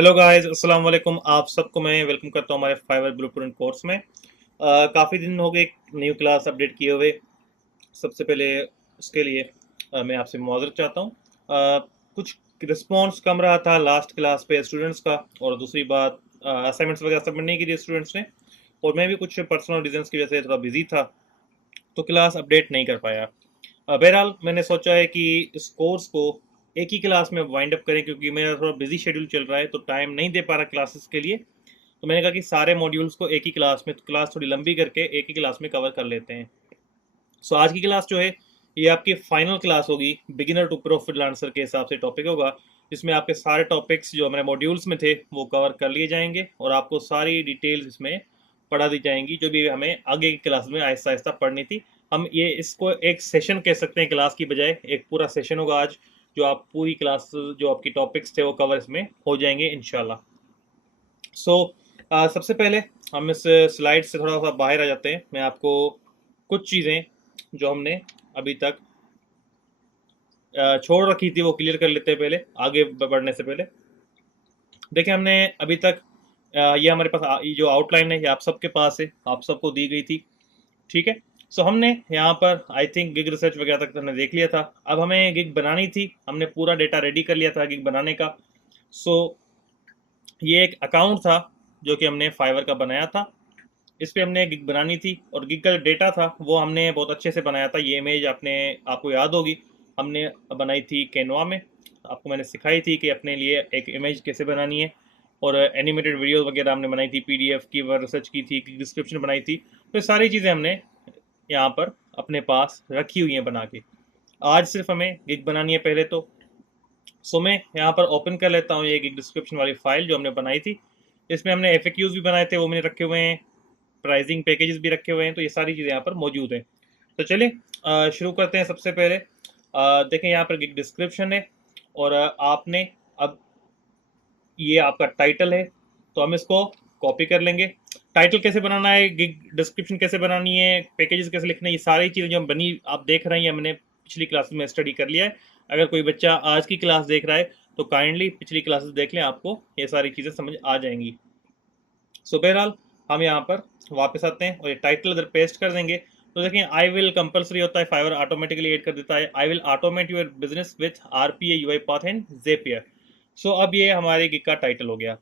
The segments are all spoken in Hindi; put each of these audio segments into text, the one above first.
हेलो गाइस, अस्सलाम वालेकुम। आप सबको मैं वेलकम करता हूँ हमारे फाइवर ब्लूप्रिंट कोर्स में। काफ़ी दिन हो गए न्यू क्लास अपडेट किए हुए। सबसे पहले उसके लिए मैं आपसे माजरत चाहता हूँ। कुछ रिस्पांस कम रहा था लास्ट क्लास पे स्टूडेंट्स का, और दूसरी बात असाइनमेंट्स वगैरह सबमिट नहीं की थी स्टूडेंट्स ने, और मैं भी कुछ पर्सनल रीजंस की वजह से थोड़ा बिजी था, तो क्लास अपडेट नहीं कर पाया। बहरहाल मैंने सोचा है कि इस कोर्स को एक ही क्लास में वाइंड अप करें, क्योंकि मेरा थोड़ा बिजी शेड्यूल चल रहा है तो टाइम नहीं दे पा रहा क्लासेस के लिए। तो मैंने कहा कि सारे मॉड्यूल्स को एक ही क्लास में, तो क्लास थोड़ी लंबी करके एक ही क्लास में कवर कर लेते हैं। सो आज की क्लास जो है ये आपकी फाइनल क्लास होगी, बिगिनर टू प्रो फ्रीलांसर के हिसाब से टॉपिक होगा, जिसमें आपके सारे टॉपिक्स जो हमारे मॉड्यूल्स में थे वो कवर कर लिए जाएंगे, और आपको सारी डिटेल्स इसमें पढ़ा दी जाएंगी जो भी हमें आगे की क्लास में आहिस्ता आहिस्ता पढ़नी थी। हम ये इसको एक सेशन कह सकते हैं, क्लास की बजाय एक पूरा सेशन होगा आज, जो आप पूरी क्लास जो आपकी टॉपिक्स थे वो कवर इसमें हो जाएंगे इंशाल्लाह। सो सबसे पहले हम इस स्लाइड से थोड़ा सा बाहर आ जाते हैं। मैं आपको कुछ चीज़ें जो हमने अभी तक छोड़ रखी थी वो क्लियर कर लेते हैं पहले, आगे बढ़ने से पहले। देखिए, हमने अभी तक ये हमारे पास ये जो आउटलाइन है ये आप सबके पास है, आप सबको दी गई थी, ठीक है। सो हमने यहाँ पर आई थिंक गिग रिसर्च वगैरह तक तो हमने देख लिया था। अब हमें गिग बनानी थी, हमने पूरा डेटा रेडी कर लिया था गिग बनाने का। सो ये एक अकाउंट था जो कि हमने फाइवर का बनाया था, इस पे हमने गिग बनानी थी, और गिग का डेटा था वो हमने बहुत अच्छे से बनाया था। ये इमेज आपको याद होगी, हमने बनाई थी कैनवा में। आपको मैंने सिखाई थी कि अपने लिए एक इमेज कैसे बनानी है, और एनिमेटेड वीडियो वगैरह हमने बनाई थी, पीडीएफ की रिसर्च की थी, डिस्क्रिप्शन बनाई थी। तो ये सारी चीज़ें हमने यहाँ पर अपने पास रखी हुई हैं बना के। आज सिर्फ हमें गिग बनानी है पहले तो। सो मैं यहाँ पर ओपन कर लेता हूँ ये गिग डिस्क्रिप्शन वाली फाइल जो हमने बनाई थी। इसमें हमने एफएक्यूज भी बनाए थे, वो मैंने रखे हुए हैं, प्राइसिंग पैकेजेस भी रखे हुए हैं, तो ये सारी चीज़ें यहाँ पर मौजूद हैं। तो चलिए शुरू करते हैं। सबसे पहले देखें यहाँ पर गिग डिस्क्रिप्शन है, और आपने अब ये आपका टाइटल है, तो हम इसको कॉपी कर लेंगे। टाइटल कैसे बनाना है, गिग डिस्क्रिप्शन कैसे बनानी है, पैकेजेस कैसे लिखना है, ये सारी चीज़ें जो हम बनी आप देख रहे हैं ये हमने पिछली क्लास में स्टडी कर लिया है। अगर कोई बच्चा आज की क्लास देख रहा है तो काइंडली पिछली क्लासेस देख लें, आपको ये सारी चीज़ें समझ आ जाएंगी। सो बहरहाल हम यहाँ पर वापस आते हैं और ये टाइटल अगर पेस्ट कर देंगे तो देखें आई विल कंपलसरी होता है, फाइवर ऑटोमेटिकली ऐड कर देता है I will automate your business with RPA UiPath and Zapier. So अब ये हमारे गिग का टाइटल हो गया।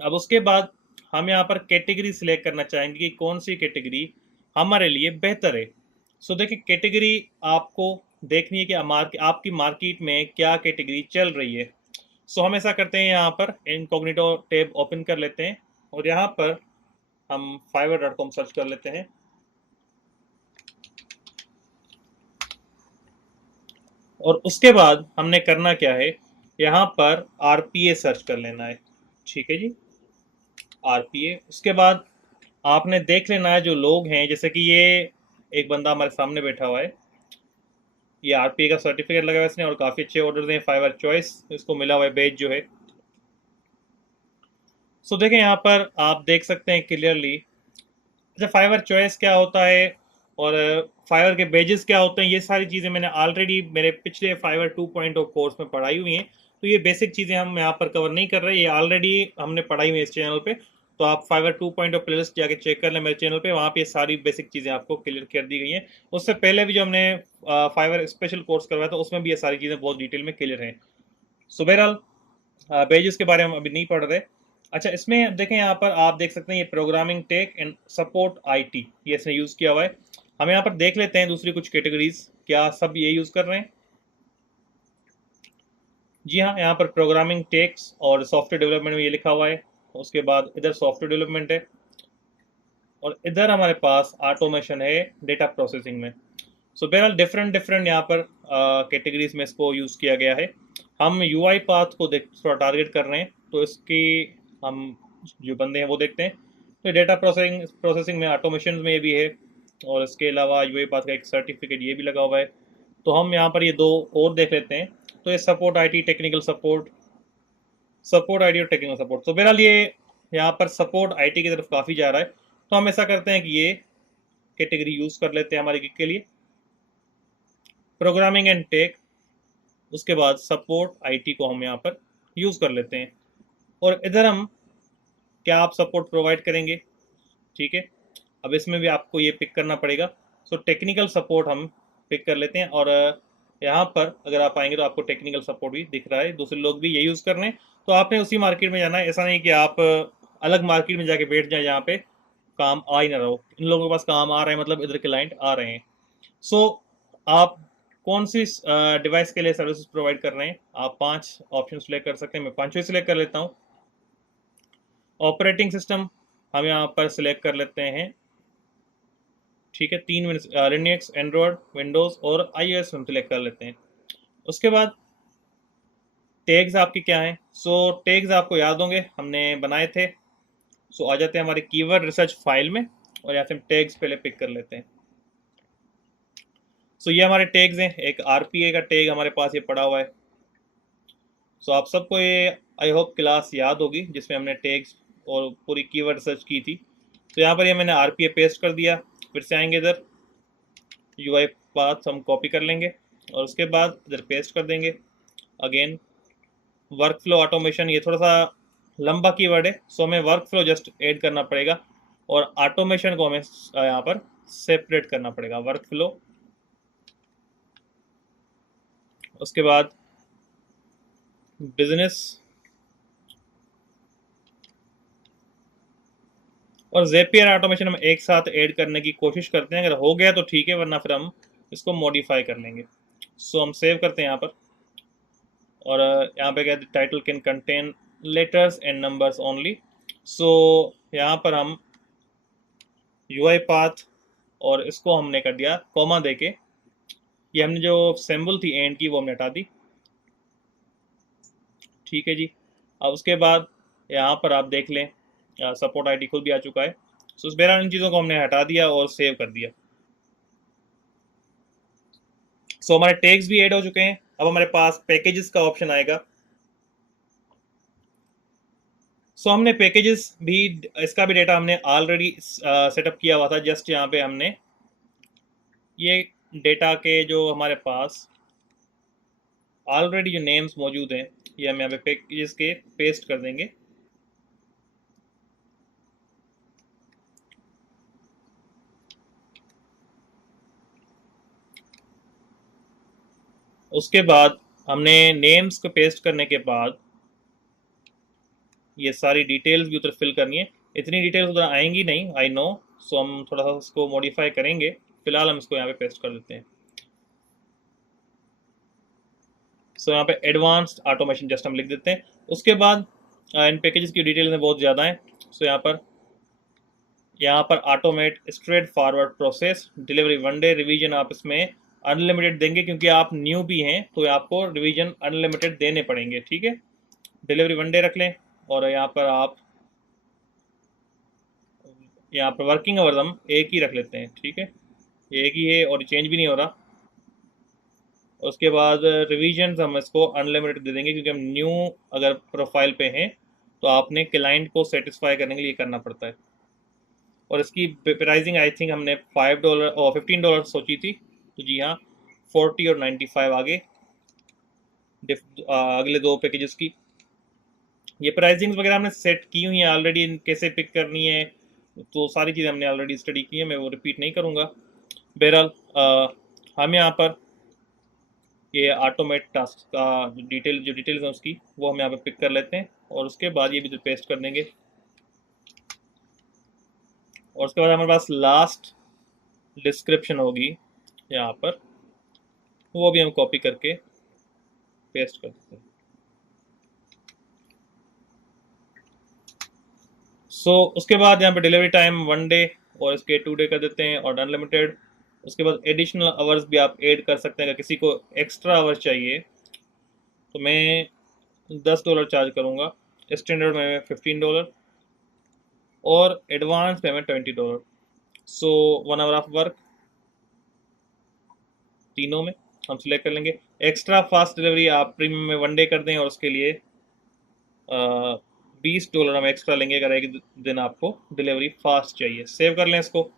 अब उसके बाद हम यहाँ पर कैटेगरी सिलेक्ट करना चाहेंगे कि कौन सी कैटेगरी हमारे लिए बेहतर है। सो देखिए, कैटेगरी आपको देखनी है कि आपकी मार्केट में क्या कैटेगरी चल रही है। सो हम ऐसा करते हैं, यहाँ पर इनकॉग्निटो टैब ओपन कर लेते हैं, और यहाँ पर हम fiverr.com सर्च कर लेते हैं। और उसके बाद हमने करना क्या है, यहाँ पर आरपीए सर्च कर लेना है, ठीक है जी, आरपीए। उसके बाद आपने देख लेना है जो लोग हैं, जैसे कि ये एक बंदा हमारे सामने बैठा हुआ है, ये आरपीए का सर्टिफिकेट लगा हुआ है इसने, और काफ़ी अच्छे ऑर्डर हैं, फाइवर चॉइस इसको मिला हुआ है बेच जो है। सो देखें, यहाँ पर आप देख सकते हैं क्लियरली, अच्छा फाइवर चॉइस क्या होता है और फाइवर के बेजेस क्या होते हैं, ये सारी चीज़ें मैंने ऑलरेडी मेरे पिछले फाइवर 2.0 कोर्स में पढ़ाई हुई हैं। तो ये बेसिक चीज़ें हम यहाँ पर कवर नहीं कर रहे, ये ऑलरेडी हमने पढ़ाई हुई है इस चैनल पे। तो आप फाइवर 2.0 प्लेलिस्ट जाके चेक कर लें मेरे चैनल पे, वहाँ पे सारी बेसिक चीज़ें आपको क्लियर कर दी गई हैं। उससे पहले भी जो हमने फाइवर स्पेशल कोर्स करवाया था उसमें भी ये सारी चीज़ें बहुत डिटेल में क्लियर हैं। सो बहरहाल पेजेस के बारे में हम अभी नहीं पढ़ रहे। अच्छा, इसमें देखें, यहाँ पर आप देख सकते हैं ये programming tech and support IT ये इसने यूज़ किया हुआ है। हम यहाँ पर देख लेते हैं दूसरी कुछ कैटेगरीज क्या सब ये यूज़ कर रहे हैं। जी हाँ, यहाँ पर प्रोग्रामिंग टेक्स और सॉफ्टवेयर डेवलपमेंट में ये लिखा हुआ है। उसके बाद इधर सॉफ्टवेयर डेवलपमेंट है, और इधर हमारे पास ऑटोमेशन है डेटा प्रोसेसिंग में। सो बहरहाल डिफरेंट डिफरेंट यहाँ पर कैटेगरीज में इसको यूज़ किया गया है। हम यूआई पाथ को देख थोड़ा टारगेट कर रहे हैं, तो इसकी हम जो बंदे हैं वो देखते हैं। तो डेटा प्रोसेसिंग प्रोसेसिंग में ऑटोमेशन में ये भी है, और इसके अलावा यूआई पाथ का एक सर्टिफिकेट ये भी लगा हुआ है। तो हम यहाँ पर ये दो और देख लेते हैं। तो ये support IT, technical support, support IT और टेक्निकल सपोर्ट। तो बहरहाल ये यहाँ पर सपोर्ट आईटी की तरफ काफ़ी जा रहा है, तो हम ऐसा करते हैं कि ये कैटेगरी यूज़ कर लेते हैं हमारे गिग के लिए, प्रोग्रामिंग एंड टेक। उसके बाद सपोर्ट आईटी को हम यहाँ पर यूज़ कर लेते हैं। और इधर हम क्या आप सपोर्ट प्रोवाइड करेंगे, ठीक है। अब इसमें भी आपको ये पिक करना पड़ेगा। सो टेक्निकल सपोर्ट हम पिक कर लेते हैं, और यहाँ पर अगर आप आएंगे तो आपको टेक्निकल सपोर्ट भी दिख रहा है, दूसरे लोग भी ये यूज़ कर रहे हैं। तो आपने उसी मार्केट में जाना है, ऐसा नहीं कि आप अलग मार्केट में जाके बैठ जाए जहाँ पे काम आ ही ना रहो। इन लोगों के पास काम आ रहा है, मतलब इधर क्लाइंट आ रहे हैं। सो आप कौन सी डिवाइस के लिए सर्विसेज प्रोवाइड कर रहे हैं, आप 5 ऑप्शन सिलेक्ट कर सकते हैं। मैं 5वें सिलेक्ट कर लेता हूँ। ऑपरेटिंग सिस्टम हम यहाँ पर सिलेक्ट कर लेते हैं, ठीक है। 3 मिनट लिनक्स, एंड्रॉयड, विंडोज़ और iOS हम सिलेक्ट कर लेते हैं। उसके बाद टैग्स आपके क्या हैं, सो टैग्स आपको याद होंगे हमने बनाए थे। सो आ जाते हैं हमारे कीवर्ड रिसर्च फाइल में, और यहाँ से हम टैग्स पहले पिक कर लेते हैं। सो ये हमारे टैग्स हैं, एक RPA का टैग हमारे पास ये पड़ा हुआ है। सो आप सबको ये आई होप क्लास याद होगी जिसमें हमने टैग्स और पूरी कीवर्ड रिसर्च की थी। तो यहाँ पर ये मैंने RPA पेस्ट कर दिया। फिर से आएंगे इधर, UI पाथ हम कॉपी कर लेंगे और उसके बाद इधर पेस्ट कर देंगे। अगेन वर्क फ्लो ऑटोमेशन, ये थोड़ा सा लंबा कीवर्ड है, सो हमें वर्क फ्लो जस्ट ऐड करना पड़ेगा, और ऑटोमेशन को हमें यहाँ पर सेपरेट करना पड़ेगा, वर्क फ्लो। उसके बाद बिजनेस और जेपियर ऑटोमेशन हम एक साथ ऐड करने की कोशिश करते हैं। अगर हो गया तो ठीक है, वरना फिर हम इसको मॉडिफाई कर लेंगे। सो हम सेव करते हैं यहाँ पर, और यहाँ पे कहते title can contain letters and numbers only. So यहाँ पर हम UI पाथ और इसको हमने कर दिया कॉमा देके। ये हमने जो सिंबल थी एंड की वो हमने हटा दी, ठीक है जी। अब उसके बाद यहाँ पर आप देख लें सपोर्ट ID खुद भी आ चुका है। सो इस बहरहाल इन चीज़ों को हमने हटा दिया और सेव कर दिया। सो हमारे टैग्स भी ऐड हो चुके हैं। अब हमारे पास पैकेजेस का ऑप्शन आएगा। सो हमने पैकेजेस भी, इसका भी डेटा हमने ऑलरेडी सेटअप किया हुआ था। जस्ट यहाँ पे हमने ये डेटा के जो हमारे पास ऑलरेडी जो नेम्स मौजूद हैं, ये हम यहाँ पे पैकेजेस के पेस्ट कर देंगे। उसके बाद हमने नेम्स को पेस्ट करने के बाद ये सारी डिटेल्स भी उधर फिल करनी है। इतनी डिटेल्स उधर आएंगी नहीं, आई नो। सो हम थोड़ा सा इसको मॉडिफाई करेंगे। फिलहाल हम इसको यहाँ पे पेस्ट कर देते हैं। सो यहाँ पे एडवांस्ड ऑटोमेशन जस्ट हम लिख देते हैं। उसके बाद इन पैकेजेस की डिटेल्स में बहुत ज़्यादा है। सो यहाँ पर automate straight forward process, delivery 1 day, revision आप इसमें अनलिमिटेड देंगे क्योंकि आप न्यू भी हैं, तो आपको रिवीजन अनलिमिटेड देने पड़ेंगे, ठीक है। डिलीवरी 1 डे रख लें, और यहाँ पर आप यहाँ पर वर्किंग आवर्स हम एक ही रख लेते हैं, ठीक है। एक ही है और चेंज भी नहीं हो रहा। उसके बाद रिवीजन हम इसको अनलिमिटेड दे देंगे क्योंकि हम न्यू अगर प्रोफाइल पे हैं तो आपने क्लाइंट को सेटिस्फाई करने के लिए करना पड़ता है। और इसकी प्राइसिंग आई थिंक हमने $5 और $15 सोची थी, तो जी हाँ 40 और 95 आगे अगले 2 पैकेजेस की ये प्राइसिंग वगैरह हमने सेट की हुई है ऑलरेडी। कैसे पिक करनी है तो सारी चीज़ें हमने ऑलरेडी स्टडी की है, मैं वो रिपीट नहीं करूँगा। बहरहाल हम यहाँ पर ये ऑटोमेट टास्क का जो डिटेल्स है उसकी वो हम यहाँ पे पिक कर लेते हैं, और उसके बाद ये भी पेस्ट कर देंगे। और उसके बाद हमारे पास लास्ट डिस्क्रिप्शन होगी यहाँ पर, वो भी हम कॉपी करके पेस्ट कर देते हैं। उसके बाद यहाँ पे डिलीवरी टाइम 1 डे और इसके 2 डे कर देते हैं, और अनलिमिटेड। उसके बाद एडिशनल आवर्स भी आप ऐड कर सकते हैं। अगर किसी को एक्स्ट्रा आवर्स चाहिए तो मैं $10 चार्ज करूँगा, स्टैंडर्ड में $15 और एडवांस में $20। सो 1 आवर ऑफ वर्क तीनों में हम सिलेक्ट कर लेंगे। एक्स्ट्रा फास्ट डिलीवरी आप प्रीमियम में 1 डे कर दें, और उसके लिए $20 हम एक्स्ट्रा लेंगे अगर एक दिन आपको डिलीवरी फास्ट चाहिए। सेव कर लें इसको।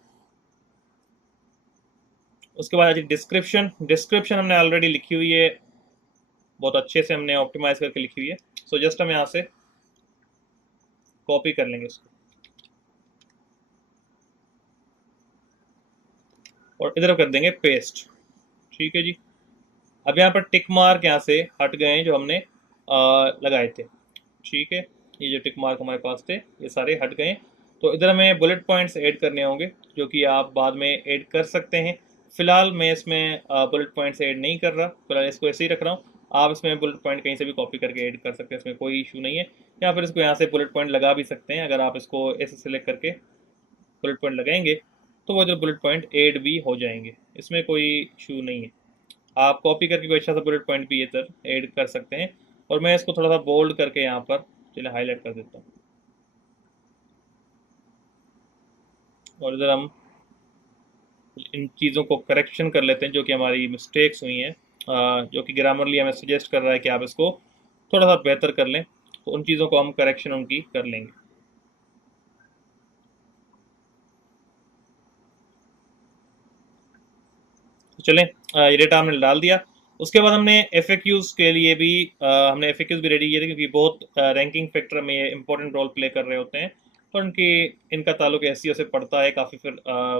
उसके बाद डिस्क्रिप्शन, डिस्क्रिप्शन हमने ऑलरेडी लिखी हुई है, बहुत अच्छे से हमने ऑप्टिमाइज करके लिखी हुई है। सो जस्ट हम यहाँ से कॉपी कर लेंगे इसको और इधर कर देंगे पेस्ट। ठीक है जी। अब यहाँ पर टिक मार्क यहाँ से हट गए हैं जो हमने लगाए थे। ठीक है, ये जो टिक मार्क हमारे पास थे ये सारे हट गए। तो इधर हमें बुलेट पॉइंट्स ऐड करने होंगे जो कि आप बाद में ऐड कर सकते हैं। फिलहाल मैं इसमें बुलेट पॉइंट्स ऐड नहीं कर रहा, फिलहाल इसको ऐसे ही रख रहा हूँ। आप इसमें बुलेट पॉइंट कहीं से भी कॉपी करके ऐड कर सकते हैं, इसमें कोई इशू नहीं है। या फिर इसको यहाँ से बुलेट पॉइंट लगा भी सकते हैं। अगर आप इसको ऐसे सेलेक्ट करके बुलेट पॉइंट लगाएंगे तो वो इधर बुलेट पॉइंट ऐड भी हो जाएंगे, इसमें कोई इशू नहीं है। आप कॉपी करके कोई अच्छा सा बुलेट पॉइंट भी इधर ऐड कर सकते हैं। और मैं इसको थोड़ा सा बोल्ड करके यहाँ पर चलिए हाईलाइट कर देता हूँ। और इधर हम इन चीज़ों को करेक्शन कर लेते हैं जो कि हमारी मिस्टेक्स हुई हैं, जो कि ग्रामरली हमें सजेस्ट कर रहा है कि आप इसको थोड़ा सा बेहतर कर लें। तो उन चीज़ों को हम करेक्शन उनकी कर लेंगे। तो चलें, ये डेटा हमने डाल दिया। उसके बाद हमने FAQs के लिए भी हमने FAQs भी रेडी किए थे क्योंकि बहुत रैंकिंग फैक्टर में ये इंपॉर्टेंट रोल प्ले कर रहे होते हैं। तो इनका ताल्लुक SEO से पड़ता है काफ़ी। फिर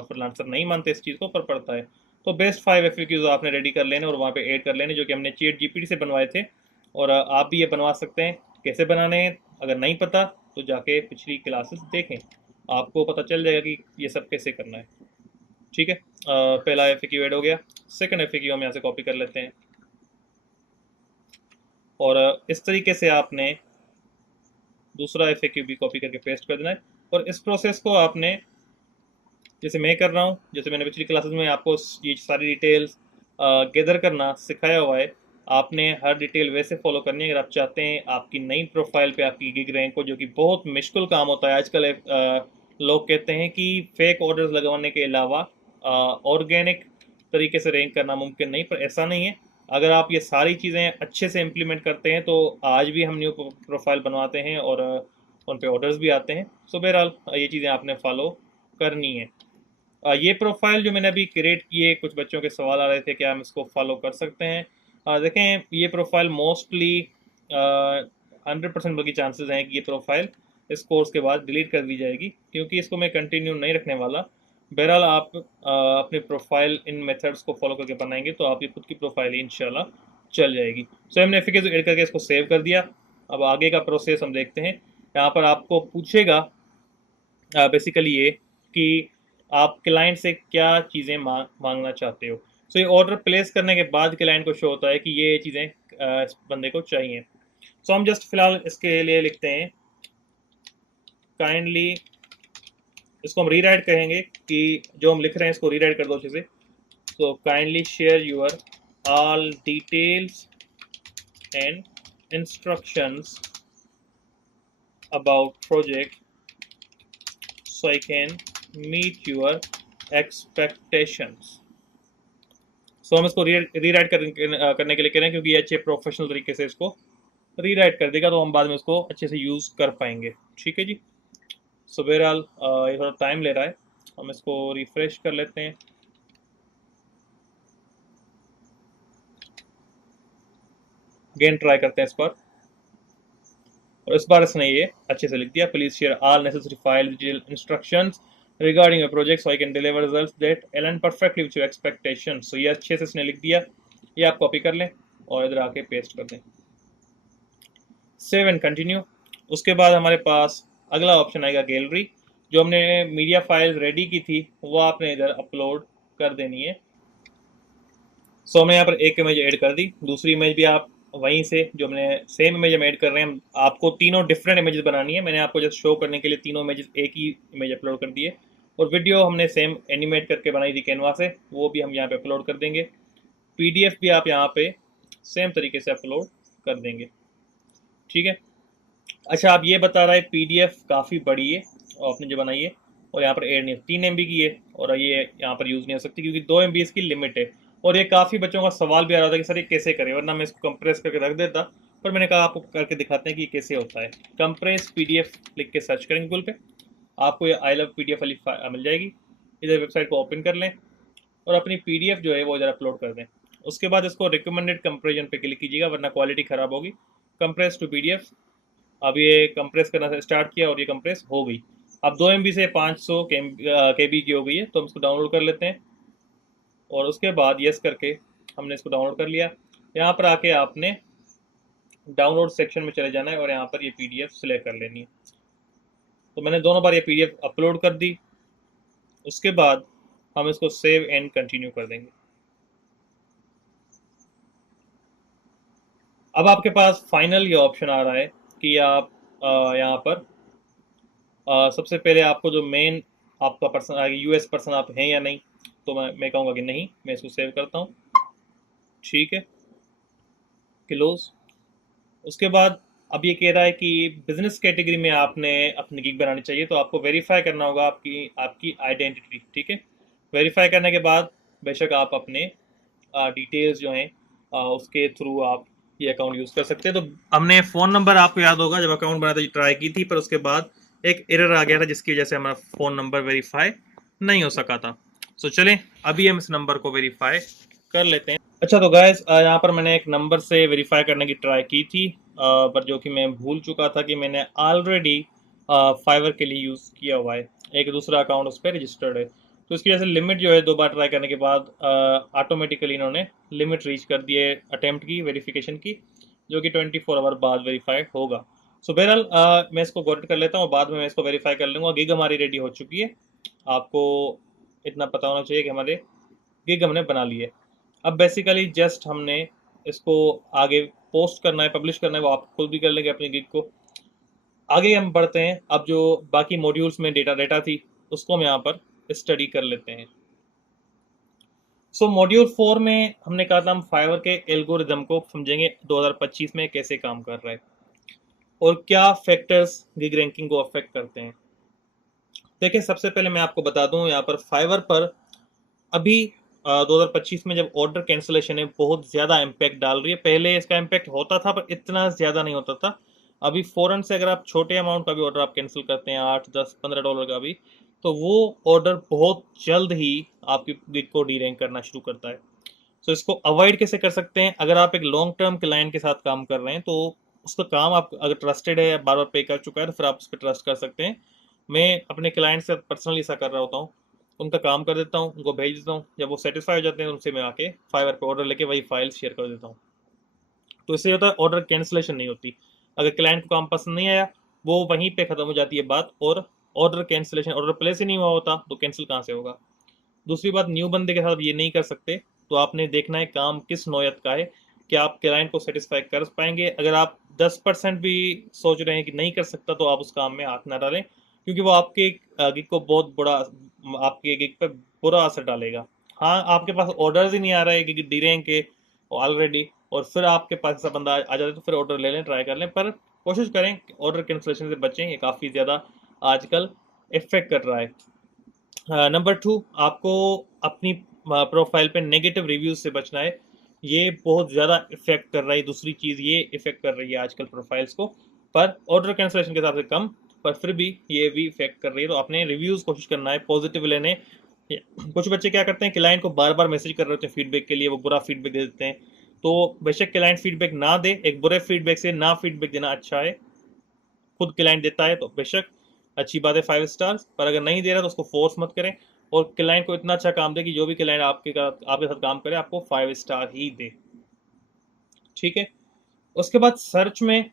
फ्रीलांसर नहीं मानते इस चीज़ को, पर पड़ता है। तो बेस्ट 5 FAQs आपने रेडी कर लेने और वहाँ पे ऐड कर लेने जो कि हमने चैट GPT से बनवाए थे। और आप भी ये बनवा सकते हैं। कैसे बनाने हैं अगर नहीं पता तो जाके पिछली क्लासेस देखें, आपको पता चल जाएगा कि ये सब कैसे करना है। ठीक है, पहला FAQ ऐड हो गया। सेकंड FAQ हम यहाँ से कॉपी कर लेते हैं और इस तरीके से आपने दूसरा FAQ भी कॉपी करके पेस्ट कर देना है। और इस प्रोसेस को आपने जैसे मैं कर रहा हूँ, जैसे मैंने पिछली क्लासेस में आपको ये सारी डिटेल्स गैदर करना सिखाया हुआ है, आपने हर डिटेल वैसे फॉलो करनी है अगर आप चाहते हैं आपकी नई प्रोफाइल पे आपकी गिग रैंक हो, जो कि बहुत मुश्किल काम होता है आजकल। लोग कहते हैं कि फेक ऑर्डर्स लगवाने के अलावा ऑर्गेनिक तरीके से रैंक करना मुमकिन नहीं, पर ऐसा नहीं है। अगर आप ये सारी चीज़ें अच्छे से इम्प्लीमेंट करते हैं तो आज भी हम न्यू प्रोफाइल बनवाते हैं और उन पे ऑर्डर्स भी आते हैं। सो बहरहाल ये चीज़ें आपने फॉलो करनी है। ये प्रोफाइल जो मैंने अभी क्रिएट की है, कुछ बच्चों के सवाल आ रहे थे क्या हम इसको फॉलो कर सकते हैं। देखें, ये प्रोफाइल मोस्टली 100% बल्कि चांसेस हैं कि ये प्रोफाइल इस कोर्स के बाद डिलीट कर दी जाएगी क्योंकि इसको मैं कंटिन्यू नहीं रखने वाला। बहरहाल आप अपनी प्रोफाइल इन मेथड्स को फॉलो करके बनाएंगे तो आपकी खुद की प्रोफाइल ही इंशाल्लाह चल जाएगी। सो हमने एफिकेस ऐड करके इसको सेव कर दिया। अब आगे का प्रोसेस हम देखते हैं। यहाँ पर आपको पूछेगा बेसिकली ये कि आप क्लाइंट से क्या चीज़ें मांगना चाहते हो। सो ये ऑर्डर प्लेस करने के बाद क्लाइंट को शो होता है कि ये चीज़ें इस बंदे को चाहिए। सो हम जस्ट फिलहाल इसके लिए लिखते हैं काइंडली, इसको हम रीराइट कहेंगे कि जो हम लिख रहे हैं इसको रीराइट कर दो अच्छे से। So kindly share your all details and instructions about project so I can meet your expectations। सो हम इसको रीराइट करने के लिए कह रहे हैं क्योंकि ये अच्छे प्रोफेशनल तरीके से इसको रीराइट कर देगा तो हम बाद में इसको अच्छे से यूज़ कर पाएंगे। ठीक है जी। सो बहरहाल ये थोड़ा टाइम ले रहा है, हम इसको रिफ्रेश कर लेते हैं। अगेन ट्राई करते हैं इस पर, और इस बार इसने ये अच्छे से लिख दिया, please share all necessary file detail instructions regarding your project so I can deliver results that align perfectly with your expectations. So ये अच्छे से इसने लिख दिया। ये आप कॉपी कर लें और इधर आके पेस्ट कर दें। Save and continue. उसके बाद हमारे पास अगला ऑप्शन आएगा गैलरी। जो हमने मीडिया फाइल रेडी की थी वो आपने इधर अपलोड कर देनी है। सो हमने यहाँ पर एक इमेज ऐड कर दी, दूसरी इमेज भी आप वहीं से जो हमने सेम इमेज हम ऐड कर रहे हैं, आपको तीनों डिफरेंट इमेजेस बनानी है। मैंने आपको जस्ट शो करने के लिए तीनों इमेजेस एक ही इमेज अपलोड कर दिए। और वीडियो हमने सेम एनिमेट करके बनाई थी कैनवा से, वो भी हम यहाँ पे अपलोड कर देंगे। PDF भी आप यहाँ पे सेम तरीके से अपलोड कर देंगे। ठीक है। अच्छा, आप ये बता रहा है PDF काफ़ी बड़ी है और आपने जो बनाई है और यहाँ पर ऐड नहीं है, 3 MB की है और ये यहाँ पर यूज़ नहीं हो सकती क्योंकि 2 MB इसकी लिमिट है। और ये काफ़ी बच्चों का सवाल भी आ रहा था कि सर ये कैसे करें, वरना मैं इसको कंप्रेस करके रख देता, पर मैंने कहा आपको करके दिखाते हैं कि ये कैसे होता है। कंप्रेस PDF लिख के सर्च करेंगे गूगल पे, आपको ये आई लव PDF वाली मिल जाएगी। इधर वेबसाइट को ओपन कर लें और अपनी PDF जो है वो इधर अपलोड कर दें। उसके बाद इसको रिकमेंडेड कंप्रेशन पे क्लिक कीजिएगा वरना क्वालिटी ख़राब होगी। कंप्रेस टू PDF अब ये कंप्रेस करना स्टार्ट किया और ये कंप्रेस हो गई। अब 2 MB से 500 KB की हो गई है, तो हम इसको डाउनलोड कर लेते हैं और उसके बाद यस करके हमने इसको डाउनलोड कर लिया। यहाँ पर आके आपने डाउनलोड सेक्शन में चले जाना है और यहाँ पर ये PDF सिलेक्ट कर लेनी है। तो मैंने दोनों बार ये PDF अपलोड कर दी। उसके बाद हम इसको सेव एंड कंटिन्यू कर देंगे। अब आपके पास फाइनल ये ऑप्शन आ रहा है कि आप यहाँ पर सबसे पहले आपको जो मेन आपका पर्सन US पर्सन आप हैं या नहीं, तो मैं कहूँगा कि नहीं। मैं इसको सेव करता हूँ, ठीक है, क्लोज। उसके बाद अब ये कह रहा है कि बिजनेस कैटेगरी में आपने अपनी गिग बनानी चाहिए, तो आपको वेरीफाई करना होगा आपकी आपकी आइडेंटिटी, ठीक है। वेरीफाई करने के बाद बेशक आप अपने डिटेल्स जो हैं उसके थ्रू आप ये अकाउंट यूज़ कर सकते हैं। तो हमने फ़ोन नंबर, आपको याद होगा जब अकाउंट बनाते ट्राई की थी, पर उसके बाद एक एरर आ गया था जिसकी वजह से हमारा फ़ोन नंबर वेरीफाई नहीं हो सका था। सो चलें अभी हम इस नंबर को वेरीफाई कर लेते हैं। अच्छा, तो गाइस यहाँ पर मैंने एक नंबर से वेरीफाई करने की ट्राई की थी, पर जो कि मैं भूल चुका था कि मैंने ऑलरेडी फाइवर के लिए यूज़ किया हुआ है, एक दूसरा अकाउंट उस पर रजिस्टर्ड है। तो इसकी वजह से लिमिट जो है 2 बार ट्राई करने के बाद ऑटोमेटिकली इन्होंने लिमिट रीच कर दी है अटेम्प्ट की वेरिफिकेशन की, जो कि 24 आवर बाद वेरीफाई होगा। सो बहरहाल मैं इसको गॉट कर लेता हूँ और बाद में मैं इसको वेरीफाई कर लूँगा। गिग हमारी रेडी हो चुकी है। आपको इतना पता होना चाहिए कि हमारे गिग हमने बना ली है। अब बेसिकली जस्ट हमने इसको आगे पोस्ट करना है, पब्लिश करना है, वो आप खुद भी कर लेंगे अपनी गिग को। आगे हम बढ़ते हैं। अब जो बाकी मॉड्यूल्स में डेटा थी उसको हम यहाँ पर स्टडी कर लेते हैं। मॉड्यूल 4 में हमने कहा था हम फाइवर के एल्गोरिदम को समझेंगे 2025 में कैसे काम कर रहा है और क्या फैक्टर्स गिग रैंकिंग को अफेक्ट करते हैं। देखिए, सबसे पहले मैं आपको बता दूं यहाँ पर फाइवर पर अभी 2025 में जब ऑर्डर कैंसिलेशन है बहुत ज़्यादा इम्पैक्ट डाल रही है। पहले इसका इम्पैक्ट होता था पर इतना ज़्यादा नहीं होता था। अभी फ़ौरन से अगर आप छोटे अमाउंट का भी ऑर्डर आप कैंसिल करते हैं, 8, 10, 15 डॉलर का भी, तो वो ऑर्डर बहुत जल्द ही आपकी गिग को डी रैंक करना शुरू करता है। इसको अवॉइड कैसे कर सकते हैं? अगर आप एक लॉन्ग टर्म क्लाइंट के साथ काम कर रहे हैं तो उसका काम आप अगर ट्रस्टेड है, बार बार पे कर चुका है, तो फिर आप उस पर ट्रस्ट कर सकते हैं। मैं अपने क्लाइंट से पर्सनली ऐसा कर रहा होता हूँ, उनका काम कर देता हूँ, उनको भेज देता हूँ, जब वो सेटिस्फाई हो जाते हैं उनसे मैं आके फाइवर पे ऑर्डर लेके वही फाइल शेयर कर देता हूँ। तो इससे होता है ऑर्डर कैंसिलेशन नहीं होती। अगर क्लाइंट को काम पसंद नहीं आया, वो वहीं पे खत्म हो जाती है बात, और ऑर्डर कैंसिलेशन, ऑर्डर प्लेस ही नहीं हुआ होता तो कैंसिल कहाँ से होगा। दूसरी बात, न्यू बंदे के साथ ये नहीं कर सकते। तो आपने देखना है काम किस नौयत का है, कि आप क्लाइंट को सेटिस्फाई कर पाएंगे। अगर आप 10% भी सोच रहे हैं कि नहीं कर सकता, तो आप उस काम में हाथ ना डालें, क्योंकि वो आपके गिग को बहुत बड़ा, आपके गिग पर बुरा असर डालेगा। हाँ, आपके पास ऑर्डर्स ही नहीं आ रहा है गिग डी रैंक के ऑलरेडी, और फिर आपके पास ऐसा बंदा आ जाता है, तो फिर ऑर्डर ले लें, ट्राई कर लें, पर कोशिश करें ऑर्डर कैंसिलेशन से बचें। ये काफ़ी ज़्यादा आजकल इफेक्ट कर रहा है। नंबर 2, आपको अपनी प्रोफाइल पे नेगेटिव रिव्यूज से बचना है। ये बहुत ज़्यादा इफेक्ट कर रहा है। दूसरी चीज़ ये इफेक्ट कर रही है आजकल प्रोफाइल्स को, पर ऑर्डर कैंसिलेशन के हिसाब से कम, पर फिर भी ये भी इफेक्ट कर रही है। तो अपने रिव्यूज़ कोशिश करना है पॉजिटिव लेने। कुछ बच्चे क्या करते हैं, क्लाइंट को बार बार मैसेज कर रहे होते हैं फीडबैक के लिए, वो बुरा फीडबैक दे देते हैं। तो बेशक क्लाइंट फीडबैक ना दे, एक बुरे फीडबैक से ना फीडबैक देना अच्छा है। खुद क्लाइंट देता है तो बेशक अच्छी बात है, 5 स्टार्स, पर अगर नहीं दे रहा तो उसको फोर्स मत करें, और क्लाइंट को इतना अच्छा काम दे कि जो भी क्लाइंट आपके साथ काम करे आपको 5 स्टार ही दे, ठीक है। उसके बाद सर्च में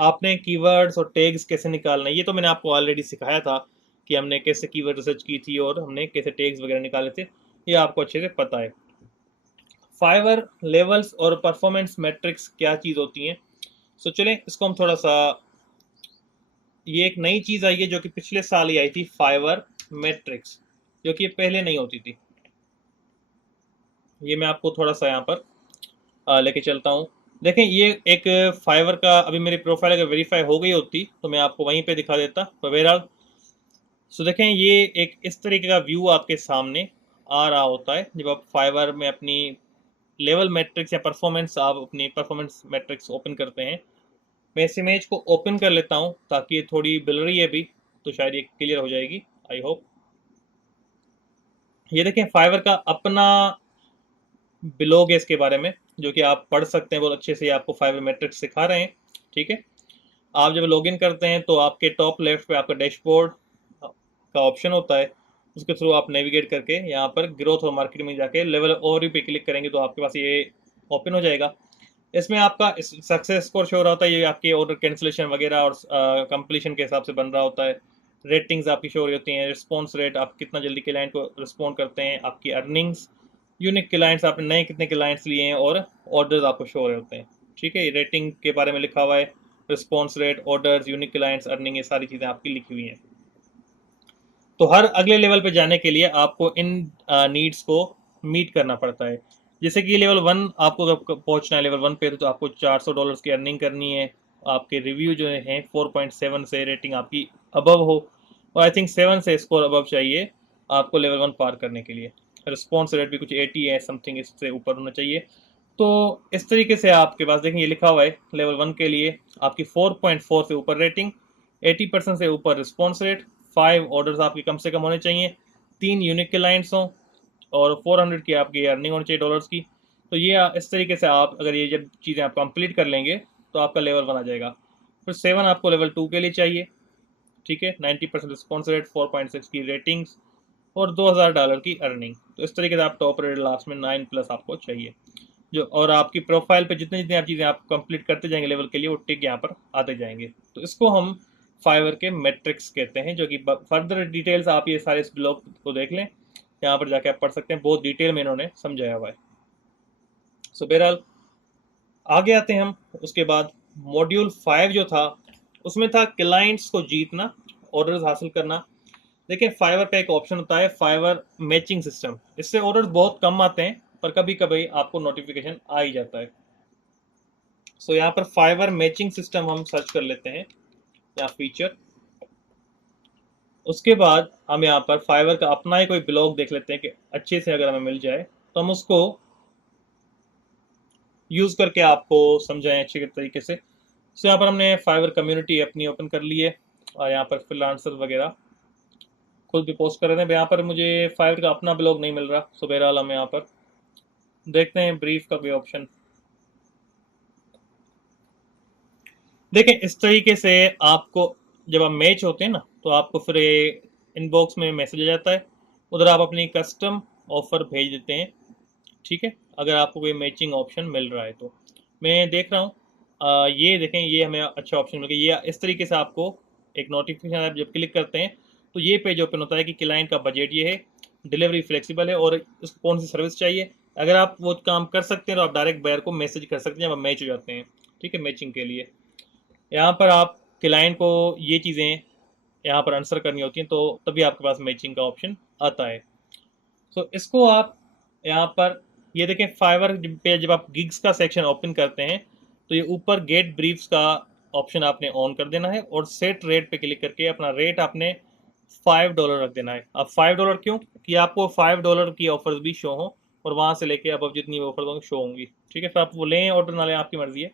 आपने कीवर्ड्स और टैग्स कैसे निकालना है, ये तो मैंने आपको ऑलरेडी सिखाया था कि हमने कैसे कीवर्ड रिसर्च की थी और हमने कैसे टैग्स वगैरह निकाले थे, ये आपको अच्छे से पता है। फाइवर लेवल्स और परफॉर्मेंस मैट्रिक्स क्या चीज़ होती हैं। चलें इसको हम थोड़ा सा, ये एक नई चीज़ आई है जो कि पिछले साल ही आई थी, फाइवर मैट्रिक्स, जो कि ये पहले नहीं होती थी। ये मैं आपको थोड़ा सा यहाँ पर लेके चलता हूँ। देखें, ये एक फाइवर का, अभी मेरी प्रोफाइल अगर वेरीफाई हो गई होती तो मैं आपको वहीं पे दिखा देता, पर बहरहाल। देखें, ये एक इस तरीके का व्यू आपके सामने आ रहा होता है जब आप फाइवर में अपनी लेवल मैट्रिक्स या परफॉर्मेंस, आप अपनी परफॉर्मेंस मैट्रिक्स ओपन करते हैं। मैं इस इमेज को ओपन कर लेता हूँ ताकि ये थोड़ी ब्लरी है भी, तो शायद ये क्लियर हो जाएगी, आई होप। ये देखें, फाइवर का अपना ब्लॉग है इसके बारे में, जो कि आप पढ़ सकते हैं बहुत अच्छे से, आपको फाइवर मैट्रिक्स सिखा रहे हैं, ठीक है। आप जब लॉगिन करते हैं तो आपके टॉप लेफ्ट पे आपका डैशबोर्ड का ऑप्शन होता है, उसके थ्रू आप नेविगेट करके यहाँ पर ग्रोथ और मार्केट में जाके लेवल ओवरव्यू पे क्लिक करेंगे तो आपके पास ये ओपन हो जाएगा। इसमें आपका सक्सेस स्कोर शो हो रहा होता है, ये आपके ऑर्डर कैंसिलेशन वगैरह और कंप्लीशन के हिसाब से बन रहा होता है। रेटिंग्स आपकी शो हो रही होती हैं, रिस्पॉन्स रेट, आप कितना जल्दी क्लाइंट को रिस्पॉन्ड करते हैं, आपकी अर्निंग्स, यूनिक क्लाइंट्स, आपने नए कितने क्लाइंट्स लिए हैं, और ऑर्डर्स आपको शो हो रहे होते हैं। ठीक है, रेटिंग के बारे में लिखा हुआ है, response rate, orders, unique clients, earning, ये सारी चीज़ें आपकी लिखी हुई हैं। तो हर अगले लेवल पे जाने के लिए आपको इन नीड्स को मीट करना पड़ता है। जैसे कि लेवल 1 आपको जब पहुंचना है लेवल 1 पे, तो आपको $400 की अर्निंग करनी है। आपके रिव्यू जो हैं 4.7 से रेटिंग आपकी अबव हो, और आई थिंक 7 से स्कोर अबव चाहिए आपको लेवल 1 पार करने के लिए। रिस्पॉन्स रेट भी कुछ 80 है समथिंग, इससे ऊपर होना चाहिए। तो इस तरीके से आपके पास देखें ये लिखा हुआ है लेवल 1 के लिए आपकी 4.4 से ऊपर रेटिंग, 80% से ऊपर रिस्पॉन्स रेट, 5 ऑर्डर्स आपके कम से कम होने चाहिए, 3 यूनिक क्लाइंट्स हों, और 400 की आपकी अर्निंग होनी चाहिए डॉलर्स की। तो ये इस तरीके से आप अगर ये जब चीज़ें आप कंप्लीट कर लेंगे तो आपका लेवल 1 आ जाएगा। फिर 7 आपको लेवल 2 के लिए चाहिए। ठीक है, 90% रिस्पॉन्स रेट, 4.6 की रेटिंग्स, और $2000 की अर्निंग। तो इस तरीके से आप टॉप रेट लास्ट में 9+ आपको चाहिए जो, और आपकी प्रोफाइल पे जितनी जितनी आप चीज़ें आप कंप्लीट करते जाएंगे लेवल के लिए, वो टिक यहाँ पर आते जाएंगे। तो इसको हम फाइवर के मैट्रिक्स कहते हैं, जो कि फर्दर डिटेल्स आप ये सारे इस ब्लॉग को देख लें, यहाँ पर जाके आप पढ़ सकते हैं, बहुत डिटेल में इन्होंने समझाया हुआ है। सो बहरहाल आगे आते हैं हम। उसके बाद मॉड्यूल 5 जो था उसमें था क्लाइंट्स को जीतना, ऑर्डर्स हासिल करना। देखिए फाइवर का एक ऑप्शन होता है फाइवर मैचिंग सिस्टम, इससे ऑर्डर्स बहुत कम आते हैं पर कभी कभी आपको नोटिफिकेशन आ ही जाता है। सो यहाँ पर फाइवर मैचिंग सिस्टम हम सर्च कर लेते हैं या फीचर। उसके बाद हम यहाँ पर फाइवर का अपना ही कोई ब्लॉग देख लेते हैं कि अच्छे से अगर हमें मिल जाए तो हम उसको यूज करके आपको समझाएं अच्छे तरीके से। सो यहाँ पर हमने फाइवर कम्युनिटी अपनी ओपन कर ली है, और यहाँ पर फ्रीलांसर वगैरह खुद भी पोस्ट कर रहे थे। यहाँ पर मुझे फाइवर का अपना ब्लॉग नहीं मिल रहा। सो बहरहाल हम यहाँ पर देखते हैं ब्रीफ का भी ऑप्शन। देखें इस तरीके से आपको जब आप मैच होते हैं ना तो आपको फिर इनबॉक्स में मैसेज आ जाता है, उधर आप अपनी कस्टम ऑफर भेज देते हैं। ठीक है, अगर आपको कोई मैचिंग ऑप्शन मिल रहा है तो मैं देख रहा हूँ ये देखें ये हमें अच्छा ऑप्शन मिल गया। ये इस तरीके से आपको एक नोटिफिकेशन आप जब क्लिक करते हैं तो ये पेज ओपन होता है कि क्लाइंट का बजट ये है, डिलीवरी फ्लेक्सिबल है, और उसको कौन सी सर्विस चाहिए। अगर आप वो काम कर सकते हैं तो आप डायरेक्ट बायर को मैसेज कर सकते हैं जब आप मैच हो जाते हैं। ठीक है, मैचिंग के लिए यहाँ पर आप क्लाइंट को ये चीज़ें यहाँ पर आंसर करनी होती हैं, तो तभी आपके पास मैचिंग का ऑप्शन आता है। सो इसको आप यहाँ पर ये देखें फाइवर पे जब आप गिग्स का सेक्शन ओपन करते हैं तो ये ऊपर गेट ब्रीफ्स का ऑप्शन आपने ऑन कर देना है, और सेट रेट पे क्लिक करके अपना रेट आपने $5 रख देना है। अब $5 क्यों, कि आपको $5 की ऑफर्स भी शो हो, और वहाँ से लेके अब जितनी ऑफर होंगी शो होंगी। ठीक है, फिर आप वो लें ऑर्डर ना लें आपकी मर्जी है।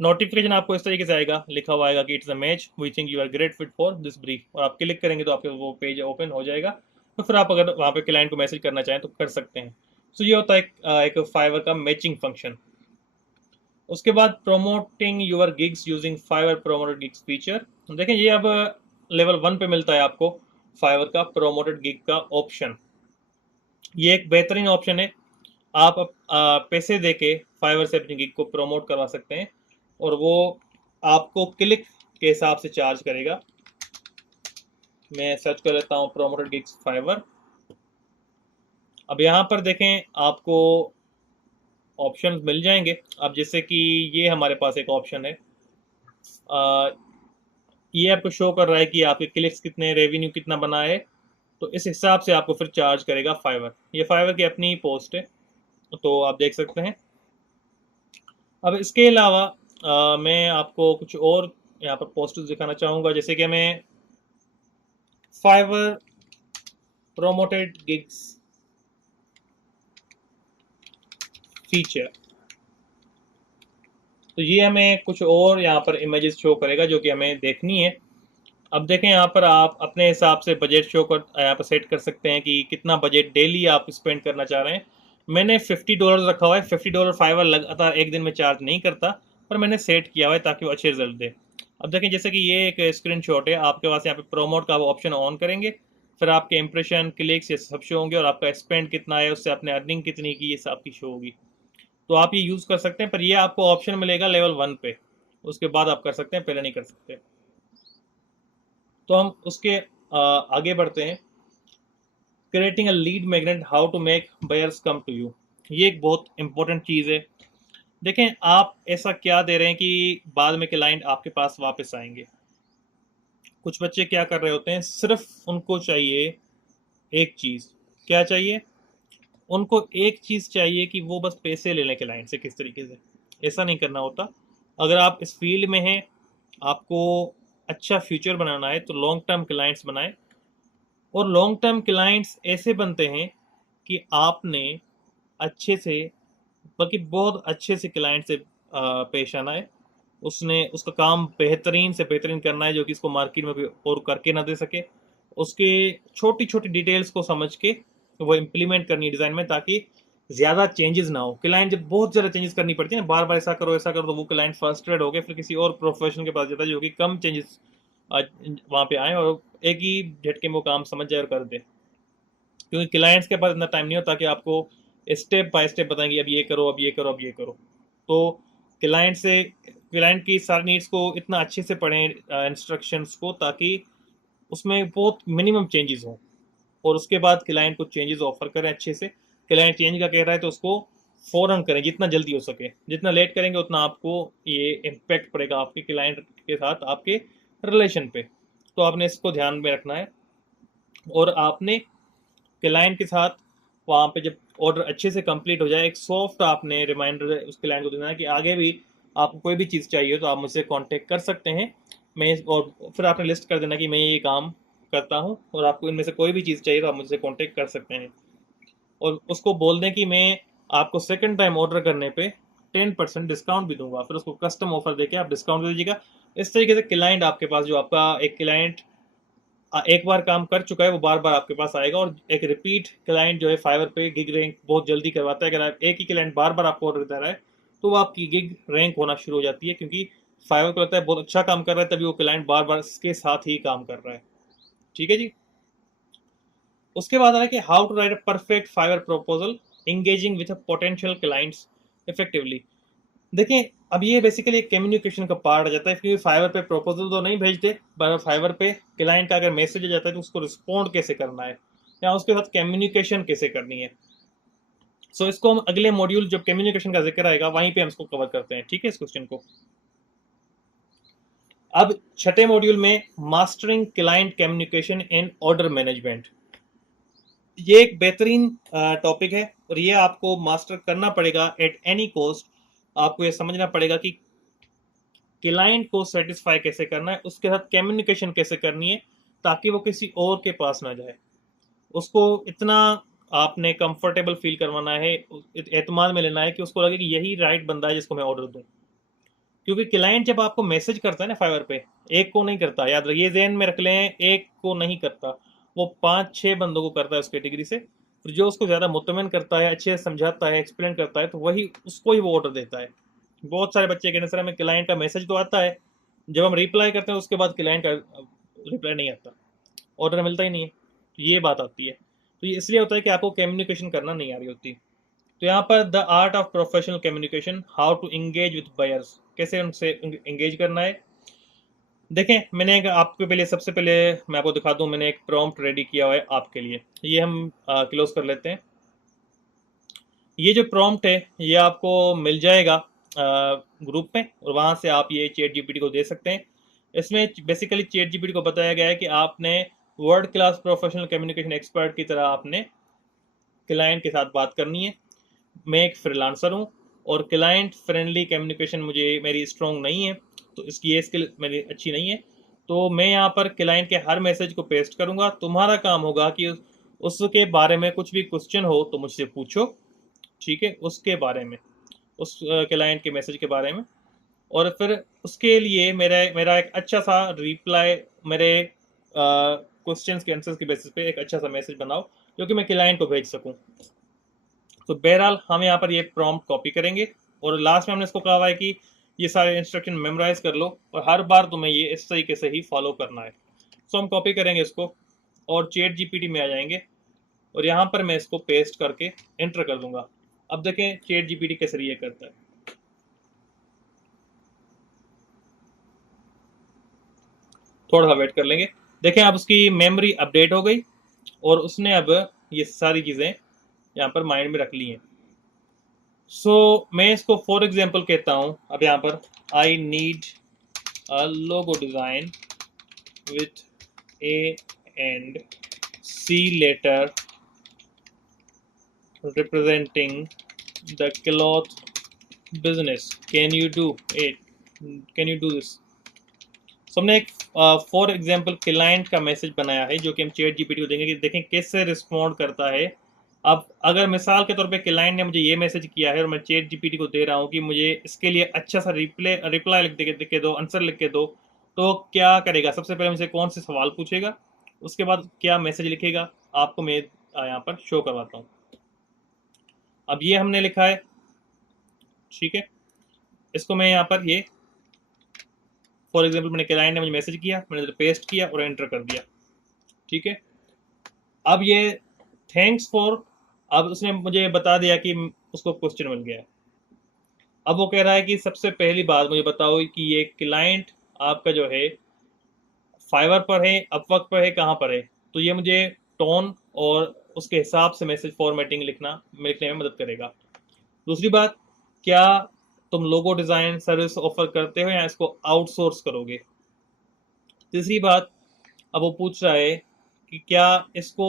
नोटिफिकेशन आपको इस तरीके से आएगा, लिखा हुआ आएगा कि it's a match, we think you are great fit for this brief, और आप क्लिक करेंगे तो आपके वो पेज ओपन हो जाएगा। तो फिर आप अगर वहाँ पे क्लाइंट को मैसेज करना चाहें तो कर सकते हैं। सो ये होता है एक फाइवर का मैचिंग फंक्शन। उसके बाद promoting your gigs using Fiverr promoted gigs feature. देखें ये अब लेवल 1 पे मिलता है आपको फाइवर का प्रोमोटेड गिग का ऑप्शन। ये एक बेहतरीन ऑप्शन है, आप पैसे दे के फाइवर से अपनी गिग को प्रमोट करवा सकते हैं, और वो आपको क्लिक के हिसाब से चार्ज करेगा। मैं सर्च कर लेता हूँ प्रोमोटेड गिग्स फाइवर। अब यहाँ पर देखें आपको ऑप्शंस मिल जाएंगे। अब जैसे कि ये हमारे पास एक ऑप्शन है, ये आपको शो कर रहा है कि आपके क्लिक्स कितने, रेवेन्यू कितना बना है, तो इस हिसाब से आपको फिर चार्ज करेगा फाइवर। ये फाइवर की अपनी पोस्ट है, तो आप देख सकते हैं। अब इसके अलावा मैं आपको कुछ और यहाँ पर पोस्टर्स दिखाना चाहूँगा, जैसे कि हमें फाइवर प्रोमोटेड गिग्स फीचर, तो ये हमें कुछ और यहाँ पर इमेजेस शो करेगा जो कि हमें देखनी है। अब देखें यहाँ पर आप अपने हिसाब से बजट शो कर यहाँ पर सेट कर सकते हैं कि कितना बजट डेली आप स्पेंड करना चाह रहे हैं। मैंने $50 रखा हुआ है। $50 फाइवर लगातार एक दिन में चार्ज नहीं करता, पर मैंने सेट किया हुआ है ताकि वो अच्छे रिजल्ट दे। अब देखें जैसे कि ये एक स्क्रीनशॉट है आपके पास, यहाँ पे प्रोमोट का वो ऑप्शन ऑन करेंगे, फिर आपके इंप्रेशन, क्लिक्स, ये सब शो होंगे और आपका स्पेंड कितना है, उससे आपने अर्निंग कितनी की, ये सब आपकी शो होगी। तो आप ये यूज़ कर सकते हैं, पर ये आपको ऑप्शन मिलेगा लेवल 1 पे, उसके बाद आप कर सकते हैं, पहले नहीं कर सकते। तो हम उसके आगे बढ़ते हैं। Creating a lead magnet, how to make buyers come to you. ये एक बहुत इंपॉर्टेंट चीज़ है। देखें आप ऐसा क्या दे रहे हैं कि बाद में क्लाइंट आपके पास वापस आएंगे। कुछ बच्चे क्या कर रहे होते हैं, सिर्फ उनको चाहिए एक चीज़। क्या चाहिए उनको? एक चीज़ चाहिए कि वो बस पैसे ले लें क्लाइंट से किस तरीके से। ऐसा नहीं करना होता। अगर आप इस फील्ड में हैं, आपको अच्छा फ्यूचर बनाना है, तो लॉन्ग टर्म क्लाइंट्स बनाएं। और लॉन्ग टर्म क्लाइंट्स ऐसे बनते हैं कि आपने अच्छे से, बल्कि बहुत अच्छे से क्लाइंट से पेश आना है। उसने उसका काम बेहतरीन से बेहतरीन करना है, जो कि इसको मार्केट में कोई और करके ना दे सके। उसके छोटी छोटी डिटेल्स को समझ के वो इम्प्लीमेंट करनी है डिज़ाइन में, ताकि ज़्यादा चेंजेस ना हो। क्लाइंट जब बहुत ज़्यादा चेंजेस करनी पड़ती है ना, बार बार ऐसा करो, तो वो क्लाइंट फ्रस्ट्रेट हो गए, फिर किसी और प्रोफेशनल के पास जाता है जो कि कम चेंजेस वहाँ पे आए और एक ही झटके में वो काम समझ जाए और कर दे। क्योंकि क्लाइंट्स के पास इतना टाइम नहीं होता कि आपको स्टेप बाय स्टेप बताएंगे अब ये करो, अब ये करो, अब ये करो। तो क्लाइंट की सारी नीड्स को इतना अच्छे से पढ़ें, इंस्ट्रक्शंस को, ताकि उसमें बहुत मिनिमम चेंजेस हों। और उसके बाद क्लाइंट को चेंजेस ऑफर करें अच्छे से। क्लाइंट चेंज का कह रहा है तो उसको फ़ौरन करें, जितना जल्दी हो सके। जितना लेट करेंगे उतना आपको ये इम्पेक्ट पड़ेगा आपके क्लाइंट के साथ, आपके रिलेशन पे। तो आपने इसको ध्यान में रखना है। और आपने क्लाइंट के साथ वहाँ पे जब ऑर्डर अच्छे से कंप्लीट हो जाए, एक सॉफ्ट आपने रिमाइंडर उस क्लाइंट को देना है कि आगे भी आपको कोई भी चीज़ चाहिए तो आप मुझसे कांटेक्ट कर सकते हैं। और फिर आपने लिस्ट कर देना कि मैं ये काम करता हूँ और आपको इनमें से कोई भी चीज़ चाहिए तो आप मुझसे कांटेक्ट कर सकते हैं। और उसको बोल दें कि मैं आपको सेकंड टाइम ऑर्डर करने पे 10% डिस्काउंट भी दूंगा। फिर उसको कस्टम ऑफर देके आप डिस्काउंट दे दीजिएगा। इस तरीके से क्लाइंट आपके पास, जो आपका एक क्लाइंट एक बार काम कर चुका है, वो बार बार आपके पास आएगा। और एक रिपीट क्लाइंट जो है फाइवर पे गिग रैंक बहुत जल्दी करवाता है। अगर आप एक ही क्लाइंट बार बार आपको ऑर्डर दे रहा है तो वो आपकी गिग रैंक होना शुरू हो जाती है, क्योंकि फाइवर को लगता है बहुत अच्छा काम कर रहा है, तभी वो क्लाइंट बार बार इसके साथ ही काम कर रहा है। ठीक है जी। उसके बाद आ रहा है कि how to write a perfect Fiverr proposal engaging with potential clients effectively. देखिए अब ये बेसिकली एक कम्युनिकेशन का पार्ट आ जाता है, क्योंकि फाइवर पे प्रपोजल तो नहीं भेजते, पर फाइवर पे क्लाइंट का अगर मैसेज आ जाता है तो उसको रिस्पॉन्ड कैसे करना है या उसके साथ कम्युनिकेशन कैसे करनी है। सो इसको हम अगले मॉड्यूल जब कम्युनिकेशन का जिक्र आएगा वहीं पे हम इसको कवर करते हैं। ठीक है इस क्वेश्चन को। अब छठे मॉड्यूल में mastering client communication in order management. ये एक बेहतरीन टॉपिक है और ये आपको मास्टर करना पड़ेगा एट एनी कॉस्ट। आपको ये समझना पड़ेगा कि क्लाइंट को सेटिस्फाई कैसे करना है, उसके साथ कम्युनिकेशन कैसे करनी है, ताकि वो किसी और के पास ना जाए। उसको इतना आपने कंफर्टेबल फील करवाना है, एतमाद में लेना है कि उसको लगे कि यही राइट बंदा है जिसको मैं ऑर्डर दूं। क्योंकि क्लाइंट जब आपको मैसेज करता है ना फाइवर पे, एक को नहीं करता, याद रखिए, ज़हन में रख लें, एक को नहीं करता, वो 5-6 बंदों को करता है उस कैटेगरी से। फिर जो उसको ज़्यादा मुतमिन करता है, अच्छे से समझाता है, एक्सप्लेन करता है, तो वही उसको ही वो ऑर्डर देता है। बहुत सारे बच्चे कहने सर हमें क्लाइंट का मैसेज तो आता है, जब हम रिप्लाई करते हैं उसके बाद क्लाइंट का रिप्लाई नहीं आता, ऑर्डर मिलता ही नहीं है। तो ये बात आती है। तो ये इसलिए होता है कि आपको कम्युनिकेशन करना नहीं आ रही होती। तो यहाँ पर the art of professional communication, how to engage with buyers, कैसे उनसे इंगेज करना है। देखें मैंने आपके पहले, सबसे पहले मैं आपको दिखा दूं, मैंने एक प्रॉम्प्ट रेडी किया हुआ है आपके लिए। ये हम क्लोज कर लेते हैं। ये जो प्रॉम्प्ट है ये आपको मिल जाएगा ग्रुप में, और वहाँ से आप ये चैट जीपीटी को दे सकते हैं। इसमें बेसिकली चैट जीपीटी को बताया गया है कि आपने world class professional communication expert की तरह आपने क्लाइंट के साथ बात करनी है। मैं एक फ्रीलांसर हूँ और क्लाइंट फ्रेंडली कम्युनिकेशन मुझे मेरी स्ट्रॉन्ग नहीं है, तो इसकी ये स्किल मेरी अच्छी नहीं है। तो मैं यहाँ पर क्लाइंट के हर मैसेज को पेस्ट करूँगा। तुम्हारा काम होगा कि उसके बारे में कुछ भी क्वेश्चन हो तो मुझसे पूछो। ठीक है, उसके बारे में, उस क्लाइंट के मैसेज के बारे में। और फिर उसके लिए मेरा मेरा एक अच्छा सा रिप्लाई, मेरे क्वेश्चंस के आंसर्स के बेसिस पे एक अच्छा सा मैसेज बनाओ जो कि मैं क्लाइंट को भेज सकूं। तो बहरहाल हम यहाँ पर ये प्रॉम्प्ट कॉपी करेंगे और लास्ट में हमने इसको कहा हुआ है कि ये सारे इंस्ट्रक्शन मेमोराइज कर लो और हर बार तुम्हें ये इस तरीके से ही फॉलो करना है। सो हम कॉपी करेंगे इसको और चैट जीपीटी में आ जाएंगे और यहाँ पर मैं इसको पेस्ट करके एंटर कर दूंगा। अब देखें चैट जीपीटी कैसे रिएक्ट करता है। थोड़ा सा वेट कर लेंगे। देखें अब उसकी मेमोरी अपडेट हो गई और उसने अब ये सारी चीज़ें यहाँ पर माइंड में रख ली हैं। सो मैं इसको फॉर एग्जांपल कहता हूँ अब यहाँ पर, I need a logo design with A and C letter representing the cloth business. Can you do it? Can you do this? So हमने एक फॉर एग्जाम्पल क्लाइंट का मैसेज बनाया है जो कि हम चैट जीपीटी को देंगे कि देखें कैसे रिस्पॉन्ड करता है। अब अगर मिसाल के तौर पे क्लाइंट ने मुझे ये मैसेज किया है और मैं चैट जीपीटी को दे रहा हूँ कि मुझे इसके लिए अच्छा सा रिप्लाई लिख के दो, आंसर लिख के दो, तो क्या करेगा? सबसे पहले मुझे कौन से सवाल पूछेगा, उसके बाद क्या मैसेज लिखेगा, आपको मैं यहाँ पर शो करवाता हूँ। अब ये हमने लिखा है, ठीक है। इसको मैं यहाँ पर ये फॉर एग्जांपल मैंने क्लाइंट ने मुझे मैसेज किया, मैंने पेस्ट किया और एंटर कर दिया, ठीक है। अब ये थैंक्स फॉर, अब उसने मुझे बता दिया कि उसको क्वेश्चन मिल गया है। अब वो कह रहा है कि सबसे पहली बात मुझे बताओ कि ये क्लाइंट आपका जो है फाइवर पर है, अपवर्क पर है, कहाँ पर है? तो ये मुझे टोन और उसके हिसाब से मैसेज फॉर्मेटिंग लिखने में मदद करेगा। दूसरी बात, क्या तुम लोगो डिज़ाइन सर्विस ऑफर करते हो या इसको आउटसोर्स करोगे? तीसरी बात, अब वो पूछ रहा है कि क्या इसको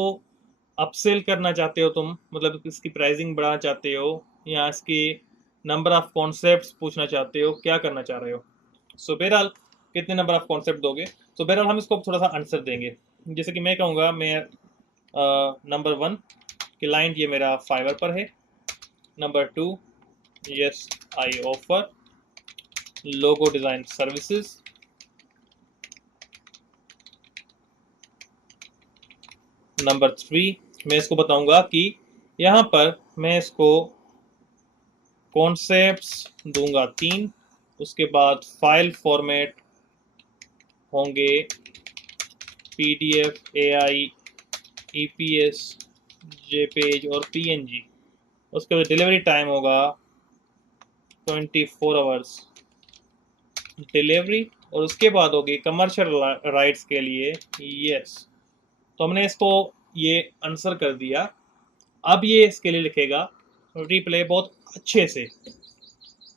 अपसेल करना चाहते हो तुम, मतलब इसकी प्राइसिंग बढ़ाना चाहते हो या इसकी नंबर ऑफ कॉन्सेप्ट्स पूछना चाहते हो, क्या करना चाह रहे हो? सो बहरहाल कितने नंबर ऑफ कॉन्सेप्ट दोगे? सो बहरहाल हम इसको थोड़ा सा आंसर देंगे। जैसे कि मैं कहूँगा, मैं नंबर 1 क्लाइंट ये मेरा फाइवर पर है। Number 2, yes I offer logo design services. Number 3 मैं इसको बताऊंगा कि यहाँ पर मैं इसको कॉन्सेप्ट्स दूंगा 3, उसके बाद फाइल फॉर्मेट होंगे PDF, AI, EPS, JPEG और PNG। उसके बाद डिलीवरी टाइम होगा 24 आवर्स डिलीवरी और उसके बाद होगी कमर्शियल राइट्स के लिए यस। तो हमने इसको ये आंसर कर दिया। अब ये इसके लिए लिखेगा रिप्लाई बहुत अच्छे से।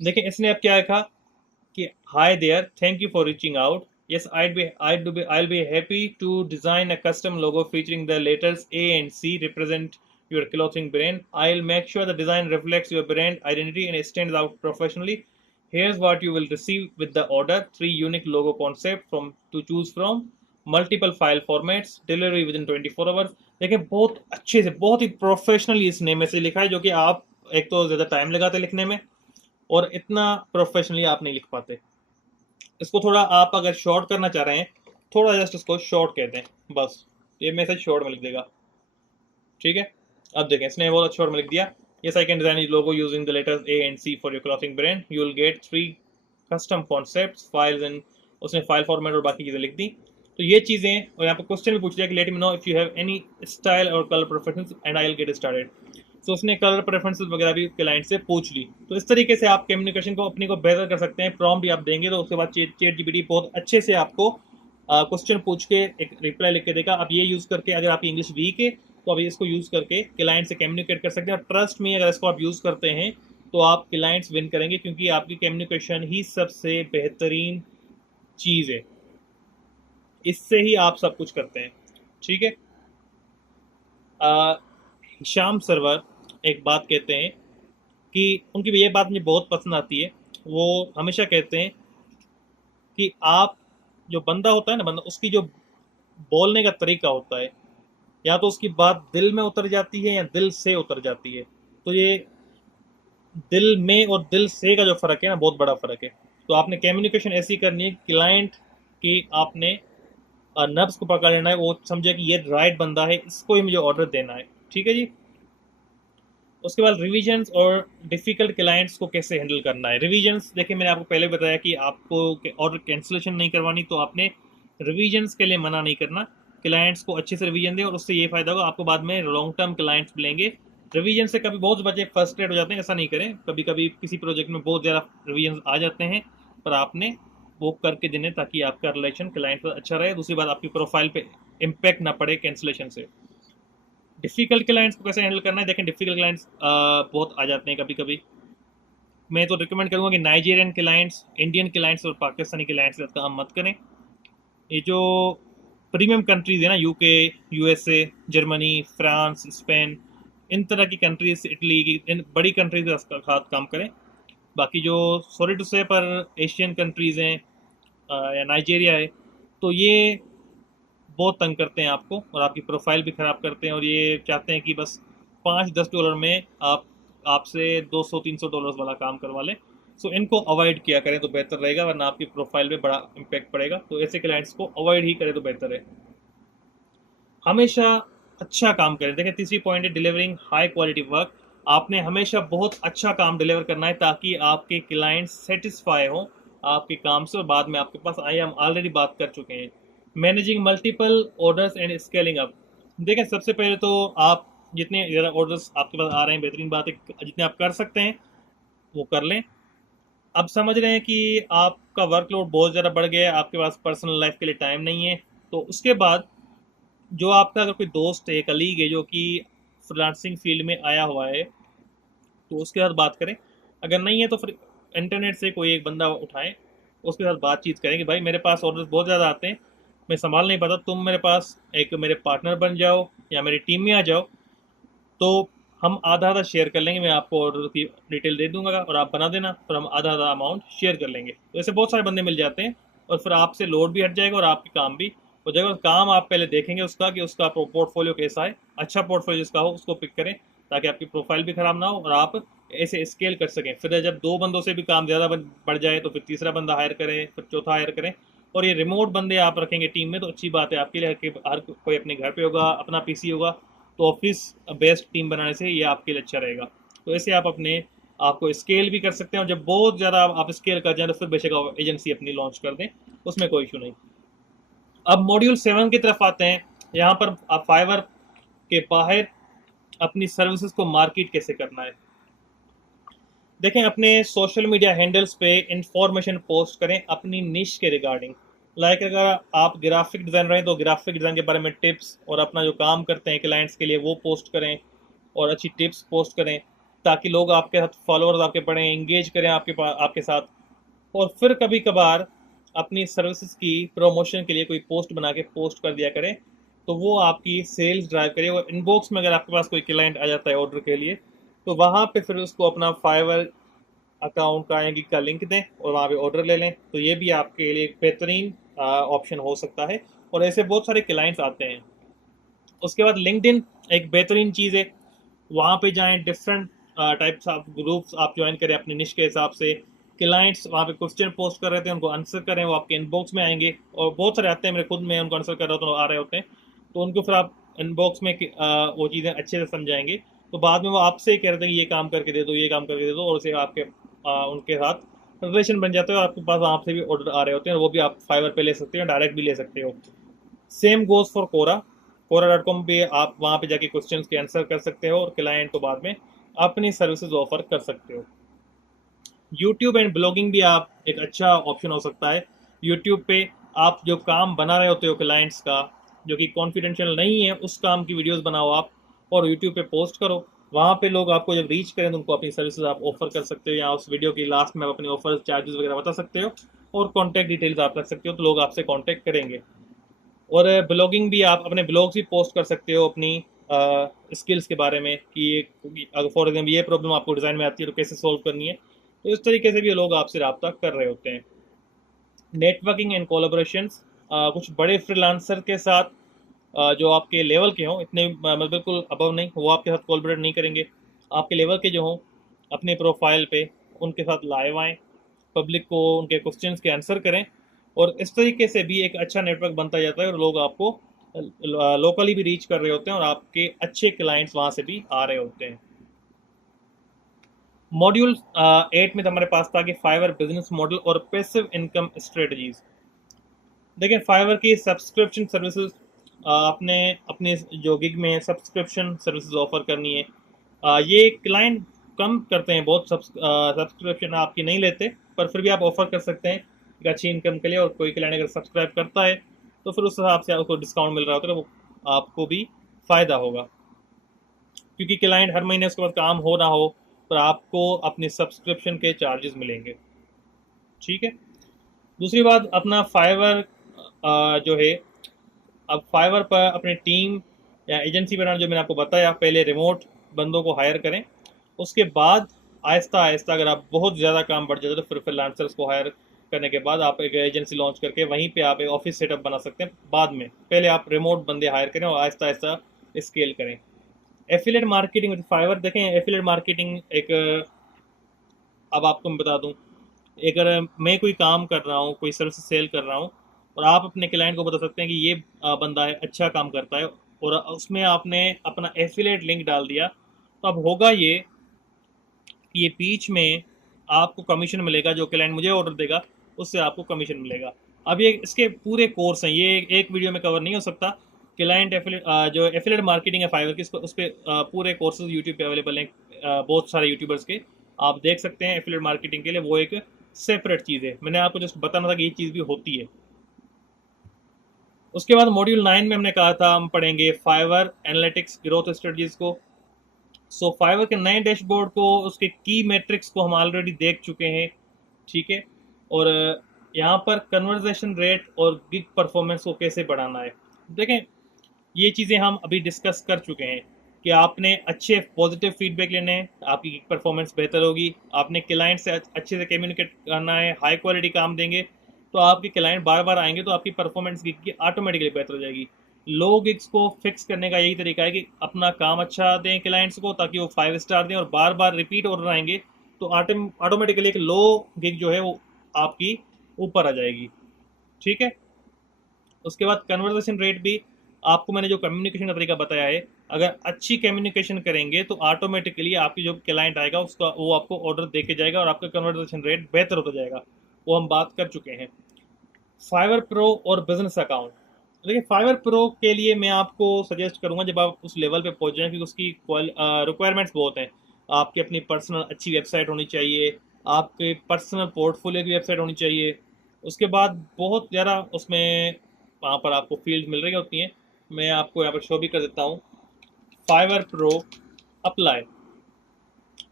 देखिए इसने अब क्या लिखा कि hi there, thank you for reaching out, yes I'll be happy to design a custom logo featuring the letters A and C represent your clothing brand. I'll make sure the design reflects your brand identity and stands out professionally. Here's what you will receive with the order: 3 unique logo concepts to choose from, multiple file formats, delivery within 24 hours. देखिए बहुत अच्छे से, बहुत ही प्रोफेशनली इसने मैसेज लिखा है, जो कि आप एक तो ज़्यादा टाइम लगाते लिखने में और इतना प्रोफेशनली आप नहीं लिख पाते। इसको थोड़ा आप अगर शॉर्ट करना चाह रहे हैं, थोड़ा जस्ट इसको शॉर्ट कहते हैं, बस ये मैसेज शॉर्ट में लिख देगा, ठीक है। अब देखें इसने बहुत शॉर्ट में लिख दिया, yes I can design logo using the letters A and C for your clothing brand. You will get 3 custom concepts, files and उसने फाइल फॉर्मेट और बाकी चीज़ें लिख दी। तो ये चीज़ें, और यहाँ पे क्वेश्चन भी पूछ लिया कि let me know if you have any style और colour preference and I will get started. तो उसने कलर प्रेफरेंसेस वगैरह भी क्लाइंट से पूछ ली। तो इस तरीके से आप कम्युनिकेशन को अपनी को बेहतर कर सकते हैं। प्रॉम्प्ट भी आप देंगे तो उसके बाद चैट जीपीटी बहुत अच्छे से आपको क्वेश्चन पूछ के एक रिप्लाई लिख के देगा। आप ये यूज़ करके, अगर आपकी इंग्लिश वीक है तो आप इसको यूज़ करके क्लाइंट से कम्युनिकेट कर सकते हैं। और ट्रस्ट में अगर इसको आप यूज़ करते हैं तो आप क्लाइंट्स विन करेंगे, क्योंकि आपकी कम्युनिकेशन ही सबसे बेहतरीन चीज़ है, इससे ही आप सब कुछ करते हैं, ठीक है। हिशाम सरवर एक बात कहते हैं कि उनकी ये बात मुझे बहुत पसंद आती है। वो हमेशा कहते हैं कि आप, जो बंदा होता है ना, बंदा उसकी जो बोलने का तरीका होता है, या तो उसकी बात दिल में उतर जाती है या दिल से उतर जाती है। तो ये दिल में और दिल से का जो फ़र्क है ना, बहुत बड़ा फ़र्क है। तो आपने कम्युनिकेशन ऐसी करनी है क्लाइंट की, आपने नब्स को पकड़ लेना है, वो समझे कि ये राइट बंदा है, इसको ही मुझे ऑर्डर देना है, ठीक है जी। उसके बाद रिविजन्स और डिफ़िकल्ट क्लाइंट्स को कैसे हैंडल करना है। रिविजन्स देखिए, मैंने आपको पहले बताया कि आपको ऑर्डर कैंसिलेशन नहीं करवानी, तो आपने रिविजन्स के लिए मना नहीं करना। क्लाइंट्स को अच्छे से रिवीजन दें और उससे ये फ़ायदा होगा, आपको बाद में लॉन्ग टर्म क्लाइंट्स मिलेंगे। रिवीजन से कभी बहुत बच्चे फ्रस्ट्रेट हो जाते हैं, ऐसा नहीं करें। कभी कभी किसी प्रोजेक्ट में बहुत ज़्यादा रिवीजन आ जाते हैं, पर आपने वो करके देने ताकि आपका रिलेशन क्लाइंट पर अच्छा रहे। दूसरी बात, आपकी प्रोफाइल पे इम्पैक्ट ना पड़े कैंसिलेशन से। डिफ़िकल्ट क्लाइंट्स को कैसे हैंडल करना है, देखें डिफ़िकल्ट क्लाइंट्स बहुत आ जाते हैं कभी कभी। मैं तो रिकमेंड करूँगा कि नाइजीरियन क्लाइंट्स, इंडियन क्लाइंट्स और पाकिस्तानी क्लाइंट्स के साथ काम मत करें। ये जो प्रीमियम कंट्रीज है ना, UK, USA, Germany, France, Spain, इन तरह की कंट्रीज, इटली की, इन बड़ी कंट्रीज के साथ काम करें। बाकी जो सॉरी टू से पर एशियन कंट्रीज हैं या नाइजीरिया है, तो ये बहुत तंग करते हैं आपको और आपकी प्रोफाइल भी ख़राब करते हैं, और ये चाहते हैं कि बस $5-10 में आप आपसे $200-300 वाला काम करवा लें। सो इनको अवॉइड किया करें तो बेहतर रहेगा, वरना आपकी प्रोफाइल पे बड़ा इम्पैक्ट पड़ेगा। तो ऐसे क्लाइंट्स को अवॉइड ही करें तो बेहतर है। हमेशा अच्छा काम करें। देखिए, तीसरी पॉइंट है डिलीवरिंग हाई क्वालिटी वर्क। आपने हमेशा बहुत अच्छा काम डिलीवर करना है ताकि आपके क्लाइंट्स सेटिस्फाई हों आपके काम से और बाद में आपके पास आए। हम ऑलरेडी बात कर चुके हैं। Managing multiple orders and scaling up. देखें, सबसे पहले तो आप जितने ज़्यादा ऑर्डर्स आपके पास आ रहे हैं, बेहतरीन बात है, जितने आप कर सकते हैं वो कर लें। अब समझ रहे हैं कि आपका वर्कलोड बहुत ज़्यादा बढ़ गया है, आपके पास पर्सनल लाइफ के लिए टाइम नहीं है, तो उसके बाद जो आपका अगर कोई दोस्त है, कलीग है जो कि फ्रीलांसिंग फील्ड में आया हुआ है, तो उसके साथ बात करें। अगर नहीं है तो फिर इंटरनेट से कोई एक बंदा उठाएं, उसके साथ बातचीत करें कि भाई मेरे पास ऑर्डर्स बहुत ज़्यादा आते हैं, मैं संभाल नहीं पाता, तुम मेरे पास एक मेरे पार्टनर बन जाओ या मेरी टीम में आ जाओ, तो हम आधा आधा शेयर कर लेंगे। मैं आपको ऑर्डर की डिटेल दे दूंगा और आप बना देना, फिर हम आधा आधा अमाउंट शेयर कर लेंगे। तो ऐसे बहुत सारे बंदे मिल जाते हैं और फिर आपसे लोड भी हट जाएगा और आपके काम भी हो जाएगा। काम आप पहले देखेंगे उसका कि उसका पोर्टफोलियो कैसा है। अच्छा पोर्टफोलियो जिसका हो उसको पिक करें ताकि आपकी प्रोफाइल भी खराब ना हो और आप ऐसे स्केल कर सकें। फिर जब 2 बंदों से भी काम ज़्यादा बढ़ जाए तो फिर तीसरा बंदा हायर करें, फिर चौथा हायर करें। और ये रिमोट बंदे आप रखेंगे टीम में तो अच्छी बात है आपके लिए। हर कोई अपने घर पे होगा, अपना पीसी होगा, तो ऑफिस बेस्ट टीम बनाने से ये आपके लिए अच्छा रहेगा। तो ऐसे आप अपने आपको स्केल भी कर सकते हैं, और जब बहुत ज़्यादा आप स्केल कर जाए तो फिर बेशक आप एजेंसी अपनी लॉन्च कर दें, उसमें कोई इशू नहीं। अब मॉड्यूल 7 की तरफ आते हैं। यहाँ पर आप फाइवर के बाहर अपनी सर्विसेज को मार्केट कैसे करना है। देखें, अपने सोशल मीडिया हैंडल्स पे इंफॉर्मेशन पोस्ट करें अपनी निश के रिगार्डिंग। लाइक अगर आप ग्राफिक डिज़ाइनर हैं तो ग्राफिक डिज़ाइन के बारे में टिप्स और अपना जो काम करते हैं क्लाइंट्स के लिए वो पोस्ट करें और अच्छी टिप्स पोस्ट करें ताकि लोग आपके साथ, फॉलोअर्स आपके बढ़ें, एंगेज करें आपके साथ। और फिर कभी कभार अपनी सर्विसेज की प्रमोशन के लिए कोई पोस्ट बना के पोस्ट कर दिया करें, तो वो आपकी सेल्स ड्राइव करे। और इनबॉक्स में अगर आपके पास कोई क्लाइंट आ जाता है ऑर्डर के लिए, तो वहाँ पे फिर उसको अपना फाइवर अकाउंट का या का लिंक दें और वहाँ पे ऑर्डर ले लें। तो ये भी आपके लिए एक बेहतरीन ऑप्शन हो सकता है, और ऐसे बहुत सारे क्लाइंट्स आते हैं। उसके बाद लिंक्डइन एक बेहतरीन चीज़ है। वहाँ पे जाएं, डिफरेंट टाइप्स ऑफ ग्रुप्स आप ज्वाइन करें अपनी निश के हिसाब से। क्लाइंट्स वहाँ पे क्वेश्चन पोस्ट कर रहे थे, उनको आंसर करें, वो आपके इनबॉक्स में आएंगे। और बहुत सारे आते हैं, मेरे खुद में उनको आंसर कर रहा हूँ तो आ रहे होते हैं, तो उनको फिर आप इनबॉक्स में वो चीज़ें अच्छे से समझाएंगे। तो बाद में वो आपसे ही कह रहे थे कि ये काम करके दे दो, ये काम करके दे दो, और उसे आपके उनके साथ रिलेशन बन जाता है और आपके पास आपसे भी ऑर्डर आ रहे होते हैं, और वो भी आप फाइवर पे ले सकते हो, डायरेक्ट भी ले सकते हो। सेम गोज फॉर कोरा। कोरा.com पे आप वहाँ पे जाके क्वेश्चंस के आंसर कर सकते हो और क्लाइंट को बाद में अपनी सर्विसेज ऑफर कर सकते हो। यूट्यूब एंड ब्लॉगिंग भी आप एक अच्छा ऑप्शन हो सकता है। यूट्यूब पे आप जो काम बना रहे होते हो क्लाइंट्स का, जो कि कॉन्फिडेंशियल नहीं है, उस काम की वीडियोस बनाओ आप और यूट्यूब पे पोस्ट करो। वहाँ पे लोग आपको जब रीच करें तो उनको अपनी सर्विसेज आप ऑफर कर सकते हो, या उस वीडियो की लास्ट में आप अपनी ऑफर चार्जेस वगैरह बता सकते हो और कॉन्टैक्ट डिटेल्स आप रख सकते हो, तो लोग आपसे कॉन्टैक्ट करेंगे। और ब्लॉगिंग भी आप अपने ब्लॉग्स भी पोस्ट कर सकते हो अपनी स्किल्स के बारे में कि अगर फॉर एग्जाम्पल ये प्रॉब्लम आपको डिज़ाइन में आती है तो कैसे सॉल्व करनी है। तो इस तरीके से भी लोग आपसे रब्ता कर रहे होते हैं। नेटवर्किंग एंड कोलाब्रेशंस, कुछ बड़े फ्रीलांसर के साथ जो आपके लेवल के हों, इतने मतलब बिल्कुल अबव नहीं, वो आपके साथ कोलैबोरेट नहीं करेंगे। आपके लेवल के जो हों अपने प्रोफाइल पे उनके साथ लाइव आएँ, पब्लिक को उनके क्वेश्चंस के आंसर करें, और इस तरीके से भी एक अच्छा नेटवर्क बनता जाता है और लोग आपको लोकली भी रीच कर रहे होते हैं और आपके अच्छे क्लाइंट्स वहाँ से भी आ रहे होते हैं। मॉड्यूल 8 में तो हमारे पास था कि फाइवर बिजनेस मॉडल और पैसिव इनकम स्ट्रेटजीज। देखिए फाइवर की सब्सक्रिप्शन सर्विसेज, आपने अपने जो गिग में सब्सक्रिप्शन सर्विसेज ऑफर करनी है। ये क्लाइंट कम करते हैं बहुत, सब्सक्रिप्शन आपकी नहीं लेते, पर फिर भी आप ऑफर कर सकते हैं एक अच्छी इनकम के लिए। और कोई क्लाइंट अगर सब्सक्राइब करता है तो फिर उस हिसाब से आपको डिस्काउंट मिल रहा होता है, तो वो आपको भी फ़ायदा होगा, क्योंकि क्लाइंट हर महीने उसके बाद काम हो ना हो, पर आपको अपने सब्सक्रिप्शन के चार्जेस मिलेंगे। ठीक है। दूसरी बात, अपना फाइवर जो है, अब फाइवर पर अपनी टीम या एजेंसी बनाना, जो मैंने आपको बताया, पहले रिमोट बंदों को हायर करें, उसके बाद आहिस्ता आहिस्ता अगर आप बहुत ज़्यादा काम बढ़ जाए तो फिर फ्रीलांसर्स को हायर करने के बाद आप एक एजेंसी लॉन्च करके वहीं पे आप एक ऑफिस सेटअप बना सकते हैं बाद में। पहले आप रिमोट बंदे हायर करें और आहिस्ता आहिस्ता स्केल करें। एफिलेट मार्केटिंग विद फाइवर, देखें एफिलेट मार्केटिंग एक, अब आपको मैं बता दूं, अगर मैं कोई काम कर रहा हूँ, कोई सर्विस सेल कर रहा हूँ, और आप अपने क्लाइंट को बता सकते हैं कि ये बंदा है, अच्छा काम करता है, और उसमें आपने अपना एफिलेट लिंक डाल दिया, तो अब होगा ये बीच में आपको कमीशन मिलेगा, जो क्लाइंट मुझे ऑर्डर देगा उससे आपको कमीशन मिलेगा। अब ये इसके पूरे कोर्स हैं, ये एक वीडियो में कवर नहीं हो सकता। क्लाइंट एफिलेट, जो एफिलेट मार्केटिंग है फाइवर की, उस पर पूरे कोर्सेज यूट्यूब पे अवेलेबल हैं, बहुत सारे यूट्यूबर्स के, आप देख सकते हैं। एफिलेट मार्केटिंग के लिए वो एक सेपरेट चीज़ है, मैंने आपको जस्ट बताना था कि ये चीज़ भी होती है। उसके बाद मॉड्यूल 9 में हमने कहा था हम पढ़ेंगे फाइवर एनालिटिक्स ग्रोथ स्ट्रेटजीज को। सो फाइवर के नए डैशबोर्ड को, उसके की मैट्रिक्स को हम ऑलरेडी देख चुके हैं। ठीक है। और यहाँ पर कन्वर्जेशन रेट और गिग परफॉर्मेंस को कैसे बढ़ाना है, देखें ये चीज़ें हम अभी डिस्कस कर चुके हैं कि आपने अच्छे पॉजिटिव फीडबैक लेने हैं, आपकी गिग परफॉर्मेंस बेहतर होगी। आपने क्लाइंट से अच्छे से कम्युनिकेट करना है, हाई क्वालिटी काम देंगे तो आपके क्लाइंट बार बार आएंगे, तो आपकी परफॉर्मेंस गिग की ऑटोमेटिकली बेहतर हो जाएगी। लो गिग्स को फिक्स करने का यही तरीका है कि अपना काम अच्छा दें क्लाइंट्स को, ताकि वो 5 स्टार दें और बार बार रिपीट ऑर्डर आएंगे, तो ऑटोमेटिकली एक लो गिग जो है वो आपकी ऊपर आ जाएगी। ठीक है। उसके बाद कन्वर्सेशन रेट भी, आपको मैंने जो कम्युनिकेशन का तरीका बताया है, अगर अच्छी कम्युनिकेशन करेंगे तो ऑटोमेटिकली आपकी जो क्लाइंट आएगा उसका वो आपको ऑर्डर दे के जाएगा और आपका कन्वर्सेशन रेट बेहतर होता जाएगा। वो हम बात कर चुके हैं। फाइवर प्रो और बिजनेस अकाउंट, देखिए फाइवर प्रो के लिए मैं आपको सजेस्ट करूंगा जब आप उस लेवल पे पहुंच जाएं, क्योंकि उसकी रिक्वायरमेंट्स बहुत हैं। आपकी अपनी पर्सनल अच्छी वेबसाइट होनी चाहिए, आपके पर्सनल पोर्टफोलियो की वेबसाइट होनी चाहिए। उसके बाद बहुत ज़्यादा उसमें वहाँ पर आपको फील्ड मिल रही होती हैं, मैं आपको यहाँ पर शो भी कर देता हूँ। फाइवर प्रो अप्लाई,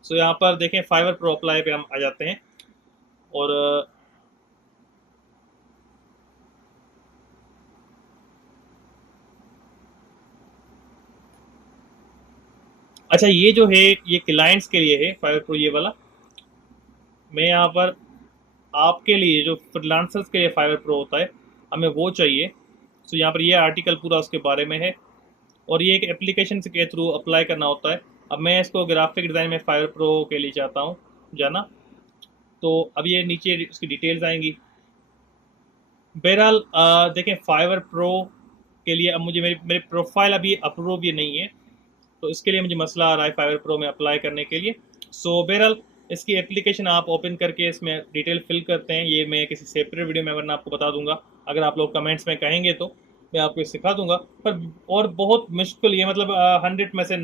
सो यहाँ पर देखें फाइवर प्रो अप्लाई पे हम आ जाते हैं। और अच्छा, ये जो है ये क्लाइंट्स के लिए है फाइवर प्रो, ये वाला। मैं यहाँ पर आपके लिए जो फ्रीलांसर्स के लिए फाइवर प्रो होता है, हमें वो चाहिए। तो यहाँ पर ये आर्टिकल पूरा उसके बारे में है, और ये एक एप्लीकेशन के थ्रू अप्लाई करना होता है। अब मैं इसको ग्राफिक डिज़ाइन में फाइवर प्रो के लिए चाहता हूँ जाना, तो अब ये नीचे उसकी डिटेल्स आएंगी। बहरहाल देखें फाइवर प्रो के लिए अब मुझे मेरी मेरी प्रोफाइल अभी अप्रूव ये नहीं है, तो इसके लिए मुझे मसला आ रहा है फाइवर प्रो में अप्लाई करने के लिए। सो बहरहाल इसकी एप्लीकेशन आप ओपन करके इसमें डिटेल फिल करते हैं, ये मैं किसी सेपरेट वीडियो में वरना आपको बता दूंगा, अगर आप लोग कमेंट्स में कहेंगे तो मैं आपको सिखा दूंगा। पर और बहुत मुश्किल ये, मतलब 100 में से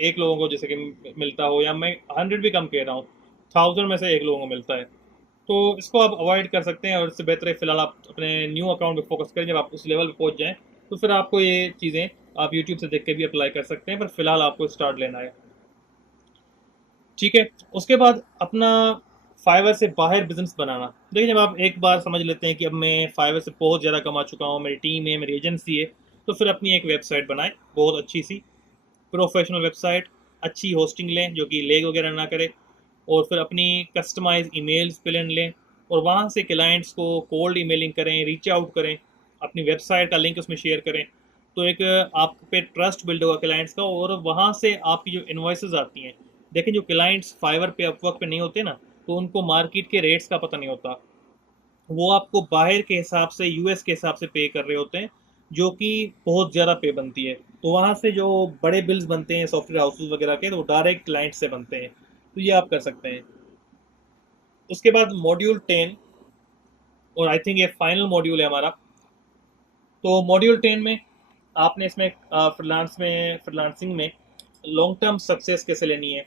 एक लोगों को जैसे कि मिलता हो, या मैं 100 भी कम कह रहा हूँ, 1000 में से एक लोगों को मिलता है। तो इसको आप अवॉइड कर सकते हैं, और इससे बेहतर है फिलहाल आप अपने न्यू अकाउंट पे फोकस करें। जब आप उस लेवल पे पहुंच जाएं तो फिर आपको ये चीज़ें आप यूट्यूब से देख के भी अप्लाई कर सकते हैं, पर फिलहाल आपको स्टार्ट लेना है। ठीक है। उसके बाद अपना फाइवर से बाहर बिजनेस बनाना, देखिए जब आप एक बार समझ लेते हैं कि अब मैं फाइवर से बहुत ज़्यादा कमा चुका हूँ, मेरी टीम है, मेरी एजेंसी है, तो फिर अपनी एक वेबसाइट बनाएं, बहुत अच्छी सी प्रोफेशनल वेबसाइट, अच्छी होस्टिंग लें जो कि लेग वगैरह ना करे, और फिर अपनी कस्टमाइज ईमेल्स प्लान लें, और वहाँ से क्लाइंट्स को कोल्ड ईमेलिंग करें, रीच आउट करें, अपनी वेबसाइट का लिंक उसमें शेयर करें। तो एक आप पे ट्रस्ट बिल्ड होगा क्लाइंट्स का, और वहाँ से आपकी जो इन्वॉइसेस आती हैं, देखें जो क्लाइंट्स फाइवर पे अपवर्क पे नहीं होते ना, तो उनको मार्केट के रेट्स का पता नहीं होता, वो आपको बाहर के हिसाब से, यूएस के हिसाब से पे कर रहे होते हैं, जो कि बहुत ज़्यादा पे बनती है। तो वहाँ से जो बड़े बिल्स बनते हैं सॉफ्टवेयर हाउसेज वगैरह के, तो वो डायरेक्ट क्लाइंट से बनते हैं। तो ये आप कर सकते हैं। उसके बाद मॉड्यूल 10, और आई थिंक ये फाइनल मॉड्यूल है हमारा। तो मॉड्यूल 10 में आपने इसमें फ्रीलांसिंग में लॉन्ग टर्म सक्सेस कैसे लेनी है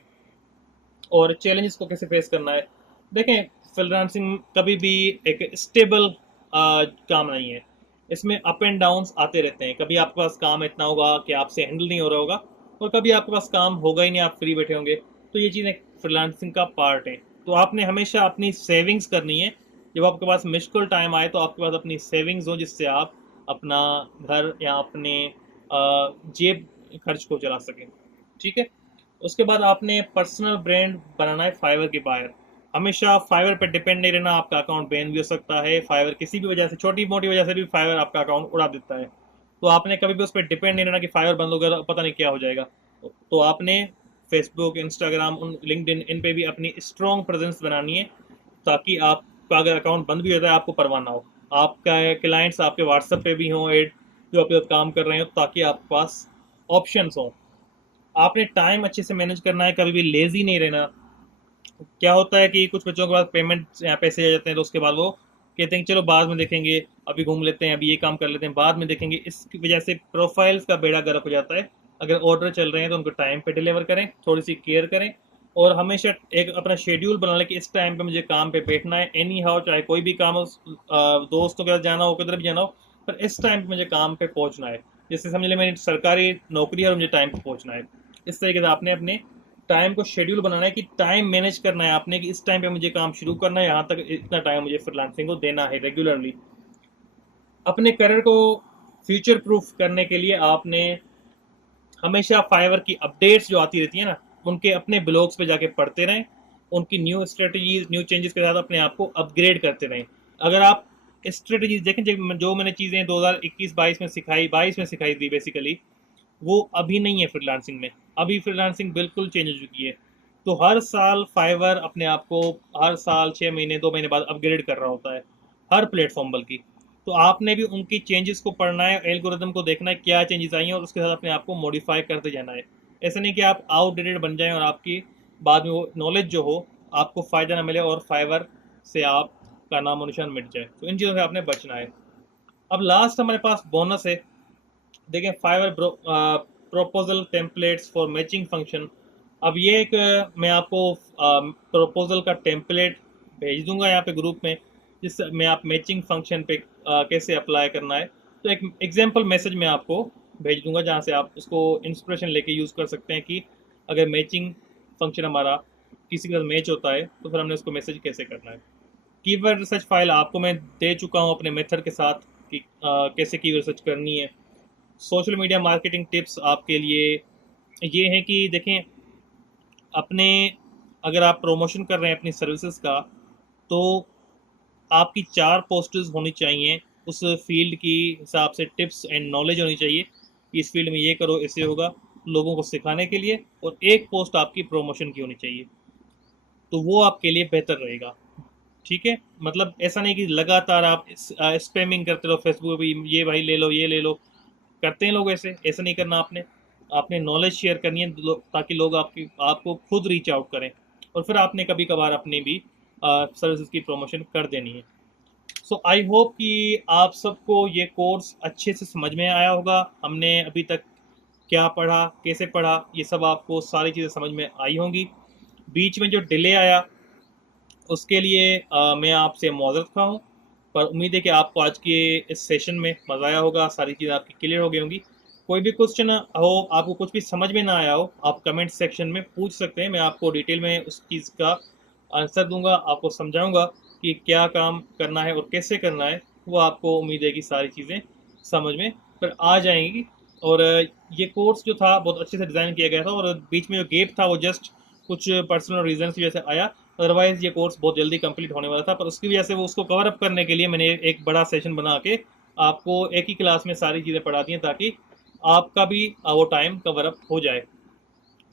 और चैलेंजेस को कैसे फेस करना है। देखें, फ्रीलांसिंग कभी भी एक स्टेबल काम नहीं है। इसमें अप एंड डाउन्स आते रहते हैं। कभी आपके पास काम इतना होगा कि आपसे हैंडल नहीं हो रहा होगा, और कभी आपके पास काम होगा ही नहीं, आप फ्री बैठे होंगे। तो ये चीज़ एक फ्रीलांसिंग का पार्ट है। तो आपने हमेशा अपनी सेविंग्स करनी है। जब आपके पास मुश्किल टाइम आए तो आपके पास अपनी सेविंग्स हो, जिससे आप अपना घर या अपने जेब खर्च को चला सकें। ठीक है। उसके बाद आपने पर्सनल ब्रांड बनाना है फाइवर के बाहर। हमेशा फाइवर पे डिपेंड नहीं रहना। आपका अकाउंट बैन भी हो सकता है। फाइवर किसी भी वजह से, छोटी मोटी वजह से भी फाइवर आपका अकाउंट उड़ा देता है। तो आपने कभी भी उस पर डिपेंड नहीं रहना कि फाइवर बंद हो गया तो पता नहीं क्या हो जाएगा। तो आपने फेसबुक, इंस्टाग्राम, लिंक्डइन, इन पे भी अपनी स्ट्रॉन्ग प्रेजेंस बनानी है, ताकि आपका अगर अकाउंट बंद भी हो जाए आपको परवाह ना हो। आपका क्लाइंट्स आपके व्हाट्सएप पे भी हों ऐड, जो आपके साथ काम कर रहे हो, ताकि आपके पास ऑप्शंस हों। आपने टाइम अच्छे से मैनेज करना है, कभी भी लेजी नहीं रहना। क्या होता है कि कुछ बच्चों के पास पेमेंट या पैसे आ जाते हैं, तो उसके बाद वो कहते हैं कि चलो बाद में देखेंगे, अभी घूम लेते हैं, अभी ये काम कर लेते हैं, बाद में देखेंगे। इसकी वजह से प्रोफाइल्स का बेड़ा गर्क हो जाता है। अगर ऑर्डर चल रहे हैं तो उनको टाइम पे डिलीवर करें, थोड़ी सी केयर करें, और हमेशा एक अपना शेड्यूल बना लें कि इस टाइम पे मुझे काम पे बैठना है। एनी हाउ, चाहे कोई भी काम हो, दोस्तों के साथ जाना हो, किधर भी जाना हो, पर इस टाइम पे मुझे काम पे पहुंचना है। जैसे समझ लें मेरी सरकारी नौकरी है और मुझे टाइम पे पहुंचना है। इस तरीके से आपने अपने टाइम को शेड्यूल बनाना है कि टाइम मैनेज करना है आपने, कि इस टाइम पे मुझे काम शुरू करना है, यहाँ तक इतना टाइम मुझे फ्रीलांसिंग को देना है रेगुलरली। अपने करियर को फ्यूचर प्रूफ करने के लिए आपने हमेशा फाइवर की अपडेट्स जो आती रहती है ना, उनके अपने ब्लॉग्स पे जाके पढ़ते रहें। उनकी न्यू स्ट्रेटजीज, न्यू चेंजेस के साथ अपने आप को अपग्रेड करते रहें। अगर आप स्ट्रेटजीज देखें, जो मैंने चीज़ें 2021-22 में सिखाई, 22 में सिखाई थी बेसिकली, वो अभी नहीं है फ्रीलांसिंग में। अभी फ्रीलांसिंग बिल्कुल चेंज हो चुकी है। तो हर साल फाइवर अपने आप को हर साल 6 महीने 2 महीने बाद अपग्रेड कर रहा होता है, हर प्लेटफॉर्म बल्कि। तो आपने भी उनकी चेंजेस को पढ़ना है, एल्गोरिदम को देखना है क्या चेंजेस आई हैं, और उसके साथ अपने आप को मॉडिफाई करते जाना है। ऐसा नहीं कि आप आउटडेटेड बन जाएं और आपकी बाद में वो नॉलेज जो हो आपको फ़ायदा ना मिले और फाइवर से आपका नाम और निशान मिट जाए। तो इन चीज़ों से आपने बचना है। अब लास्ट हमारे पास बोनस है। देखें, Fiverr proposal templates for matching function. अब ये एक मैं आपको प्रोपोजल का टेम्पलेट भेज दूंगा यहाँ पे ग्रुप में, जिसमें आप मैचिंग फंक्शन पे कैसे अप्लाई करना है। तो एक एग्जांपल मैसेज मैं आपको भेज दूंगा, जहाँ से आप उसको इंस्पिरेशन लेके यूज़ कर सकते हैं कि अगर मैचिंग फंक्शन हमारा किसी के साथ मैच होता है तो फिर हमने उसको मैसेज कैसे करना है। कीवर्ड रिसर्च फाइल आपको मैं दे चुका हूँ अपने मेथड के साथ कि कैसे कीवर्ड रिसर्च करनी है। सोशल मीडिया मार्केटिंग टिप्स आपके लिए ये हैं कि देखें, अपने अगर आप प्रमोशन कर रहे हैं अपनी सर्विसेज का, तो आपकी 4 पोस्टर्स होनी चाहिए उस फील्ड की हिसाब से। टिप्स एंड नॉलेज होनी चाहिए कि इस फील्ड में ये करो ऐसे होगा, लोगों को सिखाने के लिए। और एक पोस्ट आपकी प्रमोशन की होनी चाहिए, तो वो आपके लिए बेहतर रहेगा। ठीक है। मतलब ऐसा नहीं कि लगातार आप स्पैमिंग करते रहो फेसबुक पे, ये भाई ले लो, ये ले लो। करते हैं लोग ऐसे, ऐसा नहीं करना आपने। आपने नॉलेज शेयर करनी है ताकि लोग आपको खुद रीच आउट करें, और फिर आपने कभी कभार अपनी भी सर्विसेज की प्रमोशन कर देनी है। सो आई होप कि आप सबको ये कोर्स अच्छे से समझ में आया होगा। हमने अभी तक क्या पढ़ा, कैसे पढ़ा, ये सब आपको सारी चीज़ें समझ में आई होंगी। बीच में जो डिले आया उसके लिए मैं आपसे माजरत खा हूँ, पर उम्मीद है कि आपको आज के इस सेशन में मज़ा आया होगा, सारी चीज़ें आपकी क्लियर हो गई होंगी। कोई भी क्वेश्चन हो, आपको कुछ भी समझ में ना आया हो, आप कमेंट सेक्शन में पूछ सकते हैं। मैं आपको डिटेल में उस चीज़ का आंसर दूंगा, आपको समझाऊंगा कि क्या काम करना है और कैसे करना है। वो आपको उम्मीद है कि सारी चीज़ें समझ में फिर आ जाएंगी। और ये कोर्स जो था बहुत अच्छे से डिज़ाइन किया गया था, और बीच में जो गैप था वो जस्ट कुछ पर्सनल रीजन की वजह से आया। अदरवाइज ये कोर्स बहुत जल्दी कंप्लीट होने वाला था, पर उसकी वजह से वो उसको कवर अप करने के लिए मैंने एक बड़ा सेशन बना के आपको एक ही क्लास में सारी चीज़ें पढ़ा दी हैं, ताकि आपका भी वो टाइम कवर अप हो जाए।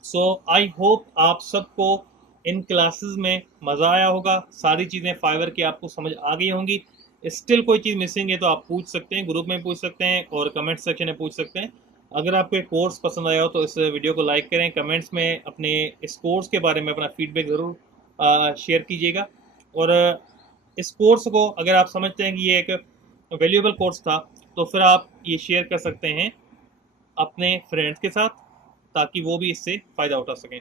सो आई होप आप सबको इन क्लासेस में मज़ा आया होगा। सारी चीज़ें फाइवर की आपको समझ आ गई होंगी। स्टिल कोई चीज़ मिसिंग है तो आप पूछ सकते हैं, ग्रुप में पूछ सकते हैं और कमेंट सेक्शन में पूछ सकते हैं। अगर आपको ये कोर्स पसंद आया हो तो इस वीडियो को लाइक करें, कमेंट्स में अपने इस कोर्स के बारे में अपना फीडबैक ज़रूर शेयर कीजिएगा। और इस कोर्स को अगर आप समझते हैं कि ये एक वैल्यूएबल कोर्स था तो फिर आप ये शेयर कर सकते हैं अपने फ्रेंड्स के साथ, ताकि वो भी इससे फ़ायदा उठा सकें।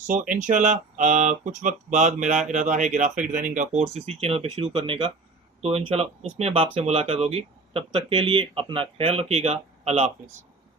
सो इंशाल्लाह कुछ वक्त बाद मेरा इरादा है ग्राफिक डिज़ाइनिंग का कोर्स इसी चैनल पे शुरू करने का, तो इंशाल्लाह उसमें अब आपसे मुलाकात होगी। तब तक के लिए अपना ख्याल रखिएगा। अल्लाह हाफ़िज़।